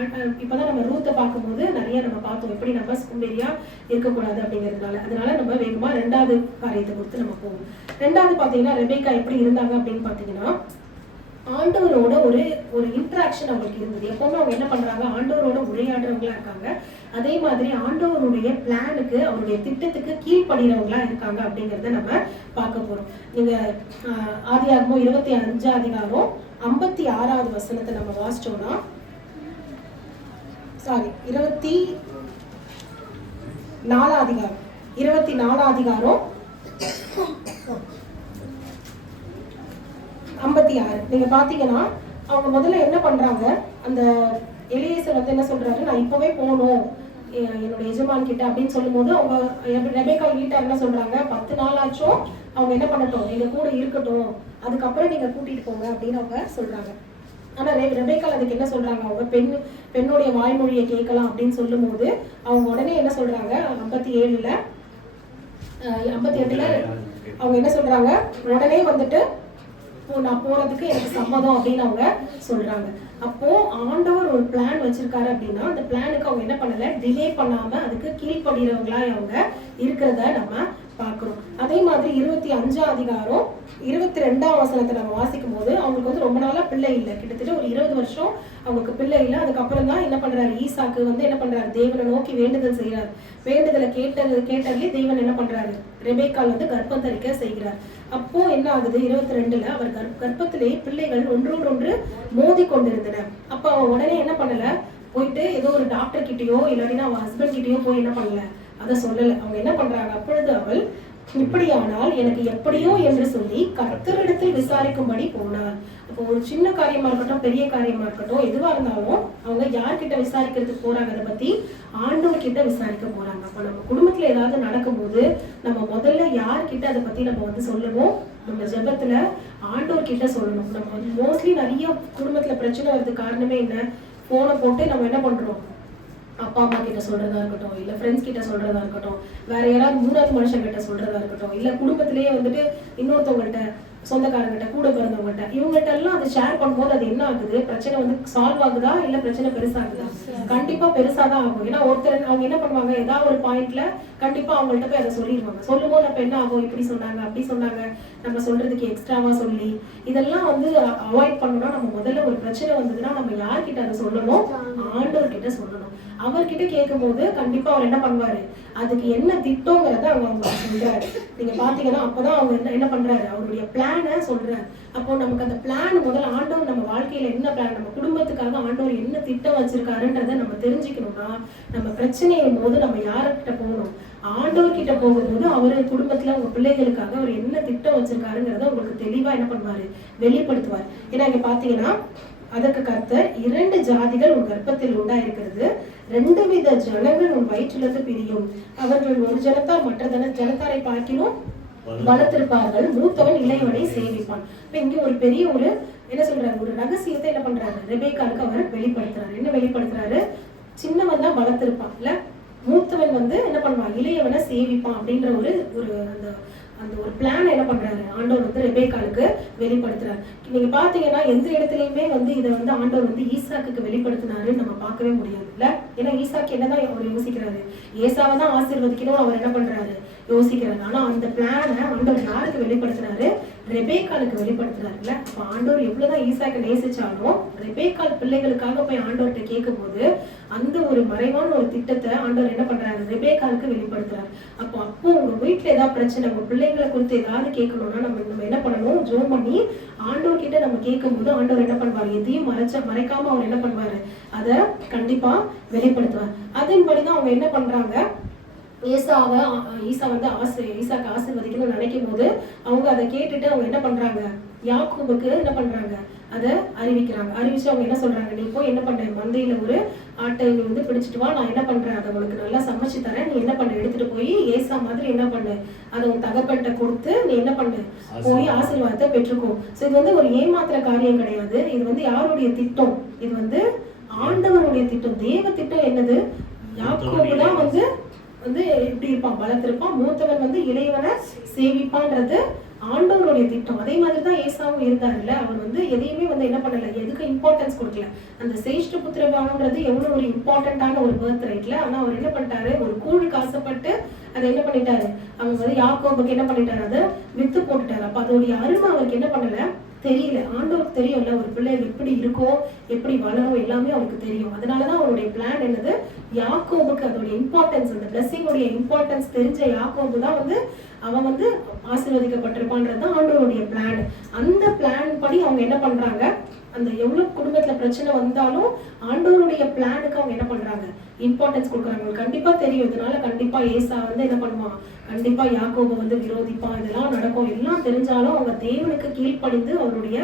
இப்பதான் நம்ம ரூத்தை பார்க்கும்போது நிறைய நம்ம பார்த்தோம், எப்படி நம்ம சோம்பேறியா இருக்கக்கூடாது அப்படிங்கிறதுனால. அதனால நம்ம வேகமா 2வது காரியத்தை கொடுத்து நம்ம போவோம். 2வது பாத்தீங்கன்னா ரெபேக்கா எப்படி இருந்தாங்க அப்படின்னு பாத்தீங்கன்னா, ஆண்டவரோட ஒரு இன்டராக்ஷன் அவங்களுக்கு இருந்தது. எப்பவுமே அவங்க என்ன பண்றாங்க, ஆண்டவரோட உரையாடுறவங்களா இருக்காங்க. அதே மாதிரி ஆண்டவருடைய பிளானுக்கு, அவருடைய திட்டத்துக்கு கீழ்ப்படுகிறவங்களா இருக்காங்க அப்படிங்கறத நம்ம பார்க்க போறோம். நீங்க ஆதியாகமம் 25 அதிகாரம் 56வது வசனத்தை நம்ம வாசிச்சோம்னா, 24 அதிகாரம் 24 அதிகாரம் 56 நீங்க பாத்தீங்கன்னா, அவங்க முதல்ல என்ன பண்றாங்க, அந்த எலியேசர் வந்து என்ன சொல்றாரு, நான் இப்பவே போகணும் என்னோட எஜமான் கிட்ட அப்படின்னு சொல்லும் போது, அவங்க ரெபேக்கா வீட்டார் என்ன சொல்றாங்க, 10 நாள் ஆச்சும் அவங்க என்ன பண்ணட்டும், எங்க கூட இருக்கட்டும், அதுக்கப்புறம் நீங்க கூட்டிட்டு போங்க அப்படின்னு அவங்க சொல்றாங்க. ஆனா ரெபேக்கால் அதுக்கு என்ன சொல்றாங்க, அவங்க பெண்ணுடைய வாய்மொழியை கேட்கலாம் அப்படின்னு சொல்லும் போது அவங்க உடனே என்ன சொல்றாங்க, 57ல 58ல அவங்க என்ன சொல்றாங்க, உடனே வந்துட்டு நான் போறதுக்கு எனக்கு சம்மதம் அப்படின்னு அவங்க சொல்றாங்க. அப்போ ஆண்டவர் ஒரு பிளான் வச்சிருக்காரு அப்படின்னா, அந்த பிளானுக்கு அவங்க என்ன பண்ணல, டிலே பண்ணாம அதுக்கு கீழ்ப்படுகிறவங்களா அவங்க இருக்கிறத நம்ம பார்க்கிறோம். அதே மாதிரி 25 அதிகாரம் 22ஆம் வசனத்தை நம்ம வாசிக்கும் போது, அவங்களுக்கு வந்து ரொம்ப நாளா பிள்ளை இல்லை, கிட்டத்தட்ட ஒரு 20 வருஷம் அவங்களுக்கு பிள்ளை இல்லை. அதுக்கப்புறம் தான் என்ன பண்றாரு, ஈசாக்கு வந்து என்ன பண்றாரு, தேவனை நோக்கி வேண்டுதல் செய்யறாரு. வேண்டுதலை கேட்டதுலேயே தேவன் என்ன பண்றாரு, ரெபேக்கால் வந்து கர்ப்பம் தரிக்க செய்கிறார். அப்போ என்ன ஆகுது, 22ல அவர் கர்ப்பத்திலே பிள்ளைகள் ஒன்றோடு மோதி கொண்டிருந்தன. அப்ப அவன் உடனே என்ன பண்ணல, போயிட்டு ஏதோ ஒரு டாக்டர் கிட்டயோ இல்லாட்டினா அவன் ஹஸ்பண்ட் கிட்டயோ போய் என்ன பண்ணல, அதை சொல்லல. அவங்க என்ன பண்றாங்க, அப்பொழுது அவள் இப்படியானால் எனக்கு எப்படியோ என்று சொல்லி கர்த்தரிடத்தில் விசாரிக்கும்படி போனார். அப்போ ஒரு சின்ன காரியமா இருக்கட்டும், பெரிய காரியமா இருக்கட்டும், எதுவா இருந்தாலும் அவங்க யார்கிட்ட விசாரிக்கிறதுக்கு போறாங்க, அதை பத்தி ஆண்டவர் கிட்ட விசாரிக்க போறாங்க. அப்ப நம்ம குடும்பத்துல ஏதாவது நடக்கும்போது நம்ம முதல்ல யார்கிட்ட அதை பத்தி நம்ம வந்து சொல்லணும், நம்ம ஜெபத்துல ஆண்டவர் கிட்ட சொல்லணும். நம்ம வந்து மோஸ்ட்லி நிறைய குடும்பத்துல பிரச்சனை வர்றதுக்கு காரணமே என்ன, போனை போட்டு நம்ம என்ன பண்றோம், அப்பா அம்மா கிட்ட சொல்றதா இருக்கட்டும், இல்ல ஃப்ரெண்ட்ஸ் கிட்ட சொல்றதா இருக்கட்டும், வேற யாராவது 3வது மனுஷன் கிட்ட சொல்றதா இருக்கட்டும், இல்ல குடும்பத்திலேயே வந்துட்டு இன்னொருத்தவங்கள்ட்ட, சொந்தக்காரங்கிட்ட, கூட பிறந்தவங்கள்ட்ட, இவங்கள்ட்ட எல்லாம் அதை ஷேர் பண்ணும்போது அது என்ன ஆகுது, பிரச்சனை வந்து சால்வ் ஆகுதா இல்ல பிரச்சனை பெருசாகுதா? கண்டிப்பா பெருசாதான் ஆகும். ஏன்னா ஒருத்தர் அவங்க என்ன பண்ணுவாங்க, ஏதாவது ஒரு பாயிண்ட்ல கண்டிப்பா அவங்கள்ட்ட போய் அதை சொல்லிடுவாங்க. சொல்லும் போது அப்ப என்ன ஆகும், இப்படி சொன்னாங்க அப்படி சொன்னாங்க, நம்ம சொல்றதுக்கு எக்ஸ்ட்ராவா சொல்லி, இதெல்லாம் வந்து அவாய்ட் பண்ணணும்னா நம்ம முதல்ல ஒரு பிரச்சனை வந்ததுன்னா நம்ம யார்கிட்ட அதை சொல்லணும், ஆண்டவர்கிட்ட சொல்லணும். அவர்கிட்ட கேட்கும் போது கண்டிப்பா அவர் என்ன பண்ணுவாரு, அதுக்கு என்ன திட்டங்கிறத அவங்க சொல்றாரு. நீங்க பாத்தீங்கன்னா அப்பதான் அவங்க என்ன பண்றாரு, அவருடைய பிளான சொல்றாரு. அப்போ நமக்கு அந்த பிளான் முதல்ல ஆண்டவர் நம்ம வாழ்க்கையில என்ன பிளான், நம்ம குடும்பத்துக்காக ஆண்டவர் என்ன திட்டம் வச்சிருக்காருன்றத நம்ம தெரிஞ்சுக்கணும்னா, நம்ம பிரச்சனையும் போது நம்ம யார்கிட்ட போகணும், ஆண்டவர் கிட்ட போகும்போது அவரு குடும்பத்துல உங்க பிள்ளைகளுக்காக அவர் என்ன திட்டம் வச்சிருக்காருங்கிறத உங்களுக்கு தெளிவா என்ன பண்ணுவாரு, வெளிப்படுத்துவார். ஏன்னா இங்க பாத்தீங்கன்னா, அதற்கு கர்த்தர் 2 ஜாதிகள் உன் கர்ப்பத்தில் உண்டாயிருக்கிறது, 2 வித ஜனங்கள் உன் வயிற்றிலிருந்து பிரியும், அவர்கள் ஒரு ஜனத்தார் மற்ற ஜனத்தாரை பார்க்கிலும் வளர்த்திருப்பார்கள், மூத்தவன் இளையவனை சேவிப்பான். இப்ப இங்க ஒரு பெரிய ஒரு என்ன சொல்றாரு, ஒரு ரகசியத்தை என்ன பண்றாரு, ரெபேக்காலுக்கு அவர் வெளிப்படுத்துறாரு. என்ன வெளிப்படுத்துறாரு, சின்னவன் தான் வளர்த்திருப்பான் இல்ல, மூத்தவன் வந்து என்ன பண்ணுவான், இளையவனை சேவிப்பான் அப்படின்ற ஒரு ஒரு அந்த அந்த ஒரு பிளான் என்ன பண்றாரு ஆண்டவர் வந்து ரெபேக்காளுக்கு வெளிப்படுத்துறாரு. நீங்க பாத்தீங்கன்னா எந்த இடத்துலயுமே வந்து இதை வந்து ஆண்டவர் வந்து ஈசாக்குக்கு வெளிப்படுத்தினாருன்னு நம்ம பார்க்கவே முடியாது இல்ல. ஏன்னா ஈசாக்கு என்னதான் அவர் யோசிக்கிறாரு, ஏசாவை தான் ஆசீர்வதிக்கணும் அவர் என்ன பண்றாரு யோசிக்கிறாரு. ஆனா அந்த பிளானை ஆண்டவர் யாருக்கு வெளிப்படுத்துறாரு, ரெபேக்காளுக்கு வெளிப்படுத்துறாருல்ல. அப்ப ஆண்டவர் எவ்வளவுதான் ஈசாக்கை நேசிச்சாலும் ரெபேக்காள் பிள்ளைகளுக்காக போய் ஆண்டவர்கிட்ட கேட்கும் போது அந்த ஒரு மறைவான ஒரு திட்டத்தை ஆண்டவர் என்ன பண்றாரு, ரெபேக்காளுக்கு வெளிப்படுத்துறாரு. அப்போ உங்க வீட்டுல ஏதாவது பிரச்சனை, உங்க பிள்ளைங்களை குறித்து ஏதாவது கேட்கணும்னா நம்ம என்ன பண்ணணும், ஜோம் பண்ணி ஆண்டவர் கிட்ட நம்ம கேட்கும் போது ஆண்டவர் என்ன பண்ணுவாரு, எதையும் மறைக்காம அவர் என்ன பண்ணுவாரு, அதை கண்டிப்பா வெளிப்படுத்துவார். அதன்படிதான் அவங்க என்ன பண்றாங்க, ஈசா வந்து ஈசாக்கு ஆசீர்வதிக்கணும்னு நினைக்கும் போது அவங்க அதை கேட்டுட்டு அவங்க என்ன பண்றாங்க, யாக்கோபுக்கு என்ன பண்றாங்க, அதை அறிவிச்சு அவங்க என்ன சொல்றாங்க, நீ போய் என்ன பண்ற, மந்தையில ஒரு ஆட்டை நீ வந்து பிடிச்சிட்டு வா, நான் என்ன பண்றேன் அதை உனக்கு நல்லா சமைச்சு தரேன், நீ என்ன பண்ண எடுத்துட்டு போய் ஏசா மாதிரி என்ன பண்ணு, அதை உன் தகப்பன்ட்ட கொடுத்து நீ என்ன பண்ணு, போய் ஆசீர்வாதத்தை பெற்றுக்கோ. சோ இது வந்து ஒரு ஏமாத்துற காரியம் கிடையாது, இது வந்து யாருடைய திட்டம், இது வந்து ஆண்டவருடைய திட்டம், தேவ திட்டம். என்னது, யாக்கோபு தான் வந்து எப்படி இருப்பான், பலத்திருப்பான், மூத்தவன் வந்து இளையவனை சேவிப்பான்றது ஆண்டவருடைய திட்டம். அதே மாதிரிதான் ஏசாவும் இருந்தாருல்ல, அவர் வந்து எதையுமே வந்து என்ன பண்ணல, எதுக்கு இம்பார்ட்டன்ஸ் கொடுக்கல. அந்த சேஷ்ட புத்திரபாவம்ன்றது எவ்வளவு ஒரு இம்பார்ட்டன்டான ஒரு பர்த் ரைட்ல, ஆனா அவர் என்ன பண்ணிட்டாரு, ஒரு கூழுக்கு ஆசைப்பட்டு அதை என்ன பண்ணிட்டாரு, அவங்க வந்து யாக்கோபுக்கு என்ன பண்ணிட்டாரு, அதை வித்து போட்டுட்டாரு. அப்ப அதோடைய அருமை அவருக்கு என்ன பண்ணல, தெரியல. ஆண்டவருக்கு தெரியும்ல ஒரு பிள்ளை எப்படி இருக்கும், எப்படி வளரும், எல்லாமே அவருக்கு தெரியும். அதனாலதான் அவருடைய பிளான் என்னது, யாக்கோபுக்கு அதோட இம்பார்ட்டன்ஸ், அந்த பிளஸிங்கோடைய இம்பார்ட்டன்ஸ் தெரிஞ்ச யாக்கோபு தான் வந்து அவன் வந்து ஆசீர்வதிக்கப்பட்டிருப்பான்றதுதான் ஆண்டவருடைய பிளான். அந்த பிளான் படி அவங்க என்ன பண்றாங்க, அந்த எவ்வளவு குடும்பத்துல பிரச்சனை வந்தாலும் ஆண்டவருடைய பிளானுக்கு அவங்க என்ன பண்றாங்க, இம்பார்ட்டன்ஸ் கொடுக்குறாங்க. கண்டிப்பா தெரியும், இதனால கண்டிப்பா ஏசா வந்து என்ன பண்ணுவான், கண்டிப்பா யாக்கோபு வந்து விரோதிப்பான், இதெல்லாம் நடக்கும், எல்லாம் தெரிஞ்சாலும் அவங்க தேவனுக்கு கீழ்ப்படிந்து அவருடைய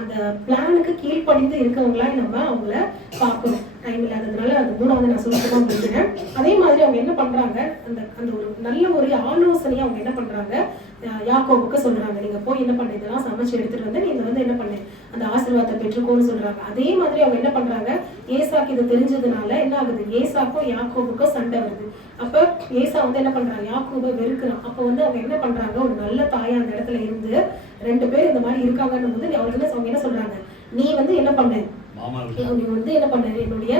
அந்த பிளானுக்கு கீழ்ப்படிந்து இருக்கவங்களா நம்ம அவங்கள பார்க்கணும். டைம் இல்லாததுனால அது மூணாவது நான் சொல்லிட்டு முடிக்கிறேன். அதே மாதிரி அவங்க என்ன பண்றாங்க, அந்த அந்த ஒரு நல்ல ஒரு ஆலோசனையை அவங்க என்ன பண்றாங்க, யாக்கோபுக்கு சொல்றாங்க, நீங்க போய் என்ன பண்ண, இதெல்லாம் சமைச்சு எடுத்துட்டு வந்து நீங்க வந்து என்ன பண்ணு, அந்த ஆசீர்வாதத்தை பெற்றுக்கோன்னு சொல்றாங்க. அதே மாதிரி அவங்க என்ன பண்றாங்க, ஏசாக்கு இது தெரிஞ்சதுனால என்ன ஆகுது, ஏசாக்கும் யாக்கோபுக்கும் சண்டை வருது. அப்ப ஏசா வந்து என்ன பண்றாங்க, யாக்கோபை வெறுக்கிறான். அப்ப வந்து அவங்க என்ன பண்றாங்க, ஒரு நல்ல தாயா அந்த இடத்துல இருந்து 2 பேர் இந்த மாதிரி இருக்காங்கன்னு போது அவங்க என்ன சொல்றாங்க, நீ வந்து என்ன பண்ணு, நீ வந்து என்ன பண்ண, என்னுடைய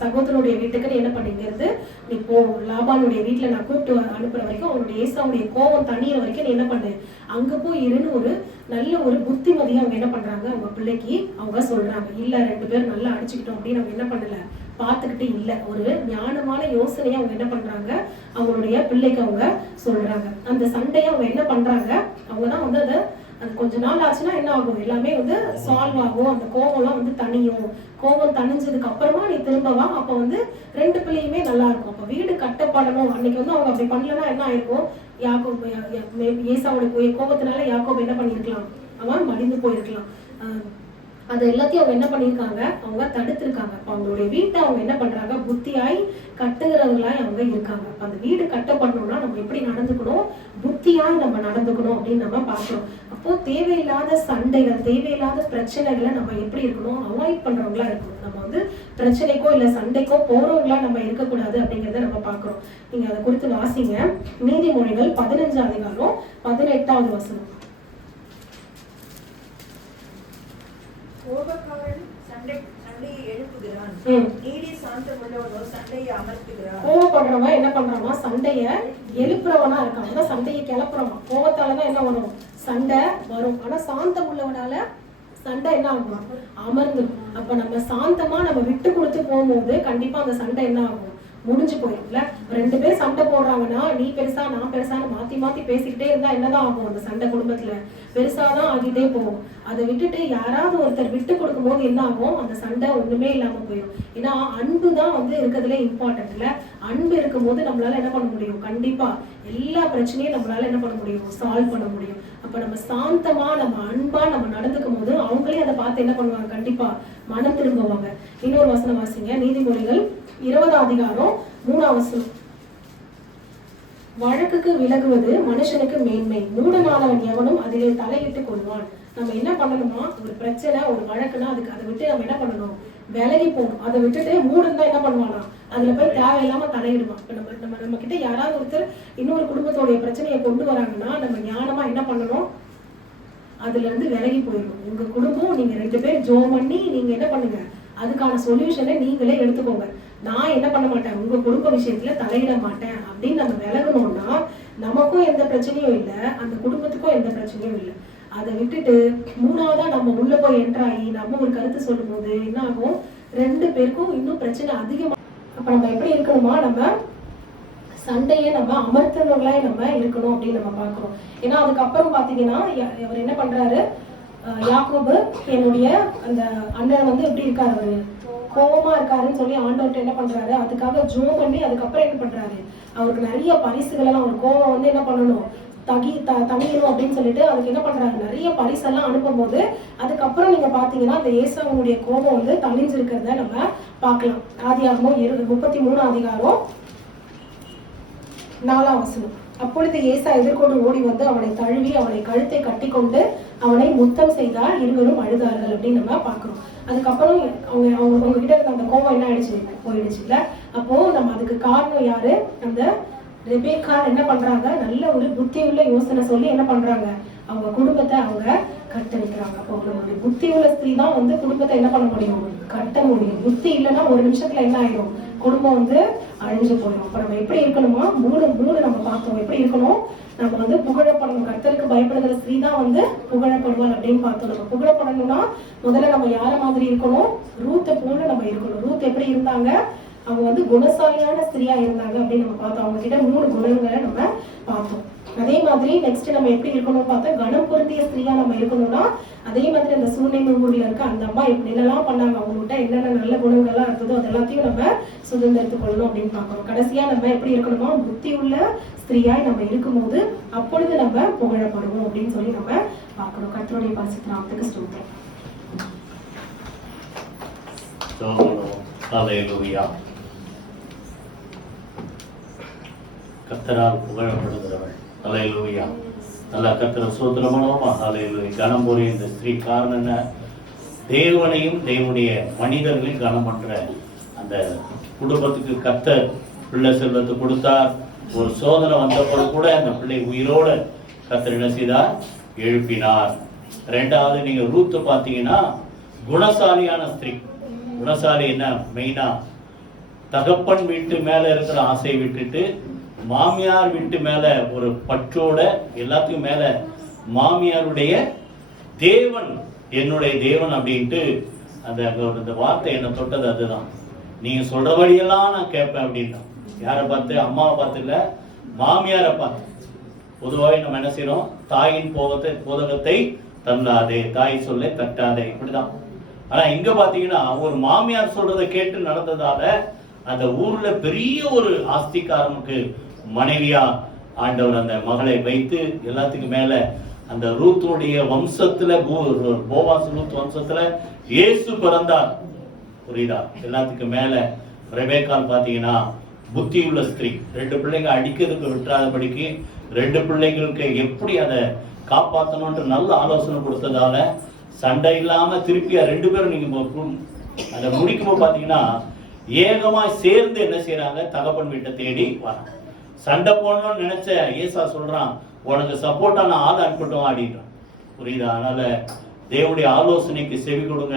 சகோதரனுடைய வீட்டுக்கு நீ என்ன பண்ணிங்கிறது, நீ போ, லாபானுடைய வீட்டுல நான் கூப்பிட்டு அனுப்புற வரைக்கும், அவனுடைய ஏசாவுடைய கோபம் தண்ணீர் வரைக்கும் நீ என்ன பண்ணு, அங்க போய் இருன்னு ஒரு நல்ல ஒரு புத்திமதியை அவங்க என்ன பண்றாங்க, அவங்க பிள்ளைக்கு அவங்க சொல்றாங்க. இல்ல 2 பேரும் நல்லா அடிச்சுக்கிட்டோம் அப்படின்னு அவங்க என்ன பண்ணல, பார்த்துக்கிட்டு இல்ல, ஒரு ஞானமான யோசனையை அவங்க என்ன பண்றாங்க, அவங்களுடைய பிள்ளைக்கு அவங்க சொல்றாங்க. அந்த சண்டையை அவங்க என்ன பண்றாங்க, அவங்கதான் வந்து அதை அது கொஞ்ச நாள் ஆச்சுன்னா என்ன ஆகும், எல்லாமே வந்து சால்வ் ஆகும், அந்த கோவம்லாம் வந்து தனியும். கோவம் தணிஞ்சதுக்கு அப்புறமா நீ திரும்பவா, அப்ப வந்து 2 பிள்ளையுமே நல்லா இருக்கும். அப்ப வீடு கட்டப்படணும். அன்னைக்கு வந்து அவங்க அப்படி பண்ணலன்னா என்ன ஆயிருக்கும், ஏசாவோட கோபத்தினால யாக்கோபு என்ன பண்ணிருக்கலாம், அவன் மடிந்து போயிருக்கலாம். அது எல்லாத்தையும் அவங்க என்ன பண்ணிருக்காங்க, அவங்க தடுத்திருக்காங்க. அப்ப அவங்களுடைய வீட்டை அவங்க என்ன பண்றாங்க, புத்தியாய் கட்டுகிறவங்களாய் அவங்க இருக்காங்க. அப்ப அந்த வீடு கட்டப்படணும்னா நம்ம எப்படி நடந்துக்கணும், புத்தியாய் நம்ம நடந்துக்கணும் அப்படின்னு நம்ம பார்க்கிறோம். அப்போ தேவையில்லாத சண்டைகள், தேவையில்லாத பிரச்சனைகளை நம்ம எப்படி இருக்கணும், அவாய்ட் பண்றவங்களா இருக்கணும். நம்ம வந்து பிரச்சனைக்கோ இல்ல சண்டைக்கோ போறவங்களா நம்ம இருக்கக்கூடாது அப்படிங்கறத நம்ம பார்க்கிறோம். நீங்க அதை குறித்து வாசிங்க, நீதிமொழிகள் 15 அதிகாரம் 18வது வசனம். கோபக்காரன் சண்டையை எழுப்புகிறான், நீதி சாந்தமுள்ளவனோ சண்டையை அமர்த்துகிறான். கோபப்படுறவன் என்ன பண்றான்னா சண்டைய எழுப்புறவனா இருக்கான், அதான் சண்டையை கிளப்புறவன். கோபத்தாலதான் என்ன வரும், சண்டை வரும். ஆனா சாந்தம் உள்ளவனால சண்டை என்ன ஆகும், அமர்ந்துடும். அப்ப நம்ம சாந்தமா நம்ம விட்டு கொடுத்து போகும்போது கண்டிப்பா அந்த சண்டை என்ன ஆகும், முடிஞ்சு போயிருக்குல்ல. 2 பேர் சண்டை போடுறாங்கன்னா நீ பெருசா நான் பெருசான்னு மாத்தி மாத்தி பேசிக்கிட்டே இருந்தா என்னதான் ஆகும், அந்த சண்டை குடும்பத்துல பெருசாதான் ஆகிட்டே போகும். அதை விட்டுட்டு யாராவது ஒருத்தர் விட்டு கொடுக்கும் போது என்ன ஆகும், அந்த சண்டை ஒண்ணுமே இல்லாம போயிடும். ஏன்னா அன்பு தான் வந்து இருக்கிறதுல இம்பார்ட்டன்ட் இல்ல. அன்பு இருக்கும் போது நம்மளால என்ன பண்ண முடியும், கண்டிப்பா எல்லா பிரச்சனையும் நம்மளால என்ன பண்ண முடியும், சால்வ் பண்ண முடியும். அப்ப நம்ம சாந்தமா நம்ம அன்பா நம்ம நடந்துக்கும் போது அவங்களே அதை பார்த்து என்ன பண்ணுவாங்க, கண்டிப்பா மனம் திரும்புவாங்க. இன்னொரு வசனம் வாசிங்க, நீதிமொழிகள் 20 அதிகாரம் 3வது வசனம். வழக்குக்கு விலகுவது மனுஷனுக்கு மேன்மை, மூடனானவன் எவனும் அதிலே தலையிட்டு கொள்வான். நம்ம என்ன பண்ணணுமா, ஒரு பிரச்சனை ஒரு வழக்குன்னா அதுக்கு அதை விட்டு நம்ம என்ன பண்ணணும், விலகி போகணும். அதை விட்டுட்டு மூடு இருந்தா என்ன பண்ணுவானா அதுல போய் தேவையில்லாம தலையிடுவான். இப்ப நம்ம கிட்ட யாராவது ஒருத்தர் இன்னொரு குடும்பத்தோடைய பிரச்சனையை கொண்டு வராங்கன்னா நம்ம ஞானமா என்ன பண்ணணும், அதுல இருந்து விலகி போயிடணும். உங்க குடும்பம் நீங்க 2 பேர் ஜோம் பண்ணி நீங்க என்ன பண்ணுங்க, அதுக்கான சொல்யூஷனை நீங்களே எடுத்துக்கோங்க. நான் என்ன பண்ண மாட்டேன், உங்க குடும்ப விஷயத்துல தலையிட மாட்டேன் அப்படின்னு நம்ம விலகணும்னா நமக்கும் எந்த பிரச்சனையும் இல்லை, அந்த குடும்பத்துக்கும் எந்த பிரச்சனையும் இல்லை. அதை விட்டுட்டு 3வதா நம்ம உள்ள போய் என்ட்ராகி நம்ம ஒரு கருத்து சொல்லும் போது என்ன ஆகும், 2 பேருக்கும் இன்னும் பிரச்சனை அதிகமா. அப்ப நம்ம எப்படி இருக்கணுமா, நம்ம சண்டையை நம்ம அமர்த்தவர்களாய் நம்ம இருக்கணும் அப்படின்னு நம்ம பாக்குறோம். ஏன்னா அதுக்கப்புறம் பாத்தீங்கன்னா அவர் என்ன பண்றாரு, யாக்கோபு என்னுடைய அந்த அண்ணன் வந்து எப்படி இருக்காரு, அவரு கோபமா இருக்காருன்னு சொல்லி ஆண்டவர்கிட்ட என்ன பண்றாரு, அதுக்காக ஜோம் பண்ணி அதுக்கப்புறம் என்ன பண்றாரு, அவருக்கு நிறைய பரிசுகள் எல்லாம், அவர் கோபம் வந்து என்ன பண்ணணும் தனியணும் அப்படின்னு சொல்லிட்டு அதுக்கு என்ன பண்றாரு, நிறைய பரிசெல்லாம் அனுப்பும் போது அதுக்கப்புறம் நீங்க பாத்தீங்கன்னா அந்த ஏசாவுடைய கோபம் வந்து தணிஞ்சிருக்கிறத நம்ம பார்க்கலாம். ஆதியாகமம் 33 அதிகாரம் 4ஆம் வசனம். அப்பொழுது ஏசா எதிர்கொண்டு ஓடி வந்து அவனை தழுவி அவனை கழுத்தை கட்டி கொண்டு அவனை முத்தம் செய்தார், இருவரும் அழுதார்கள் அப்படின்னு நம்ம பாக்குறோம். அதுக்கப்புறம் அவங்க கிட்ட இருந்த அந்த கோபம் என்ன ஆயிடுச்சு, போயிடுச்சு இல்ல. அப்போ நம்ம அதுக்கு காரணம் யாரு, அந்த ரெபேக்கா என்ன பண்றாங்க, நல்ல ஒரு புத்தி உள்ள யோசனை சொல்லி என்ன பண்றாங்க, அவங்க குடும்பத்தை அவங்க கட்ட வைக்கிறாங்க. அப்போ நம்மளுடைய புத்தி உள்ள ஸ்திரீ தான் வந்து குடும்பத்தை என்ன பண்ண முடியும், கட்ட முடியும். புத்தி இல்லைன்னா ஒரு நிமிஷத்துல என்ன ஆயிடும், குடும்பம் வந்து அழிஞ்சு போயிடும். அப்ப நம்ம எப்படி இருக்கணுமா, மூணு நம்ம பார்த்தோம். எப்படி இருக்கணும், நம்ம வந்து புகழப்படணும். கர்த்தருக்கு பயப்படுகிற ஸ்திரீ தான் வந்து புகழப்படுவார் அப்படின்னு பார்த்தோம். நம்ம புகழப்படணும்னா முதல்ல நம்ம யார மாதிரி இருக்கணும், ரூத்தை போல நம்ம இருக்கணும். ரூத் எப்படி இருந்தாங்க, அவங்க வந்து குணசாலியான ஸ்திரியா இருந்தாங்க அப்படின்னு நம்ம பார்த்தோம். அவங்க கிட்ட 3 குணங்களை நம்ம பார்த்தோம். அதே மாதிரி நெக்ஸ்ட் நம்ம எப்படி இருக்கணும் பார்த்தா, கனம் பொருந்திய ஸ்திரியா நம்ம இருக்கணும்னா அதே மாதிரி அந்த சூழ்நிலை ஊர்ல இருக்க அந்த அம்மா என்னெல்லாம் பண்ணாங்க, அவங்ககிட்ட என்னென்ன நல்ல குணங்கள்லாம் இருந்ததோ அது எல்லாத்தையும் நம்ம சுதந்திரத்துக் கொள்ளணும் அப்படின்னு பார்க்கணும். கடைசியா நம்ம எப்படி இருக்கணுமா, புத்தி உள்ள ஸ்திரியாய் நம்ம இருக்கும்போது அப்பொழுது நம்ம புகழப்படுவோம் அப்படின்னு சொல்லி நம்ம பார்க்கணும். கர்த்தருடைய பரிசுத்த நாமத்துக்கு ஸ்தோத்திரம். கர்த்தரால் புகழப்படுகிறவள். ஹல்லேலூயா. நல்ல கர்த்தரை ஸ்தோத்திரமனோமா. ஹல்லேலூயா. கனம் போற இந்த ஸ்திரீ காரணம் என்ன, தேவனையும் தேவனுடைய மனிதர்களையும் கனம் பண்ற அந்த குடும்பத்துக்கு கர்த்தர் பிள்ளை செல்வத்தை கொடுத்தார். ஒரு சோதனை வந்தபோது கூட அந்த பிள்ளை உயிரோட கர்த்தர் என்ன செய்தார், எழுப்பினார். 2வது நீங்க ரூத்து பார்த்தீங்கன்னா குணசாலியான ஸ்திரீ. குணசாலி என்ன மெயினா, தகப்பன் வீட்டு மேல இருக்கிற ஆசையை விட்டுட்டு மாமியார் வீட்டு மேல ஒரு பற்றோட எல்லாத்துக்கும் மேல மாமியாருடைய தேவன் என்னுடைய தேவன் அப்படின்ட்டு அந்த வார்த்தை என்ன தொட்டது அதுதான். நீங்க சொல்றபடியெல்லாம் நான் கேட்பேன் அப்படின்னா, யாரை பார்த்து, அம்மாவை பார்த்து இல்ல, மாமியாரை பார்த்து. பொதுவாக நம்ம என்ன செய்யறோம், தாயின் போதகத்தை தள்ளாதே, தாய் சொல்லை தட்டாதே, இப்படிதான். ஆனா இங்க பாத்தீங்கன்னா ஒரு மாமியார் சொல்றதை கேட்டு நடந்ததால அந்த ஊர்ல பெரிய ஒரு ஆஸ்திகாரனுக்கு மனைவியா ஆண்டவர் அந்த மகளை வைத்து எல்லாத்துக்கும் மேல அந்த ரூத்துடைய வம்சத்துல, போவாஸ் ரூத் வம்சத்துல இயேசு பிறந்தார். புரியுதா? எல்லாத்துக்கும் மேல ரெபேக்கால் பாத்தீங்கன்னா புத்தி உள்ள ஸ்திரீ. 2 பிள்ளைங்க அடிக்கிறதுக்கு விட்டுறாதபடிக்கு 2 பிள்ளைங்களுக்கு எப்படி அதை காப்பாற்றணும்ன்ற நல்ல ஆலோசனை கொடுத்ததால சண்டை இல்லாம திருப்பியா 2 பேரும் நீங்க அதை முடிக்கும்போது பாத்தீங்கன்னா ஏகமாய் சேர்ந்து என்ன செய்யறாங்க, தகப்பன் வீட்டை தேடி வராங்க. சண்டை போடணும்னு நினைச்ச ஏசா சொல்றான், உனக்கு சப்போர்ட்டா நான் ஆள் அனுப்பட்டும் அப்படின்றான். புரியுதா? அதனால தேவனுடைய ஆலோசனைக்கு செவி கொடுங்க.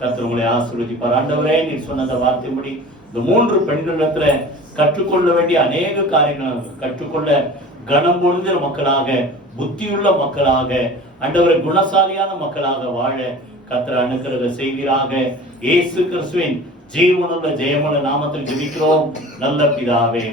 கர்த்தர் உங்களை ஆசீர்வதிப்பார். ஆண்டவரே, நீ சொன்ன வார்த்தைப்படி இந்த 3 பெண்களிடத்துல கற்றுக்கொள்ள வேண்டிய அநேக காரியங்கள் கற்றுக்கொள்ள கனம் பொருந்தின மக்களாக, புத்தியுள்ள மக்களாக, ஆண்டவரை குணசாலியான மக்களாக வாழ கர்த்தர் அனுக்கிரகம் செய்வீராக. இயேசு கிறிஸ்துவின் ஜீவனுள்ள ஜெயமுள்ள நாமத்தில் ஜெபிக்கிறோம் நல்ல பிதாவே.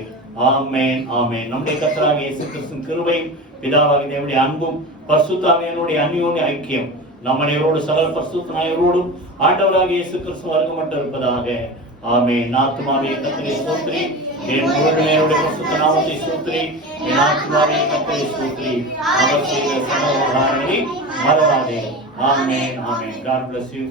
ஆமென், ஆமென். நம்முடைய கர்த்தராகிய இயேசு கிறிஸ்துவின் கிருபை, பிதாவாகிய தேவனுடைய அன்பும் பரிசுத்த ஆவியானவருடைய அந்யோன்ய ஐக்கியம் நம் அனைவரோடு சகல பரிசுத்த நாயகரோடும் ஆண்டவராகிய இயேசு கிறிஸ்து வருகமட்டும் இருப்பதாக. ஆமென். ஆத்துமாவே கர்த்தரை ஸ்தோத்திரி, என் முழுமையோட பரிசுத்த நாமத்தை ஸ்தோத்திரி, என் ஆத்துமாவே கர்த்தரை ஸ்தோத்திரி, அவர் செய்த சகல உபகாரங்களை மறவாதே. ஆமென், ஆமென். God bless you.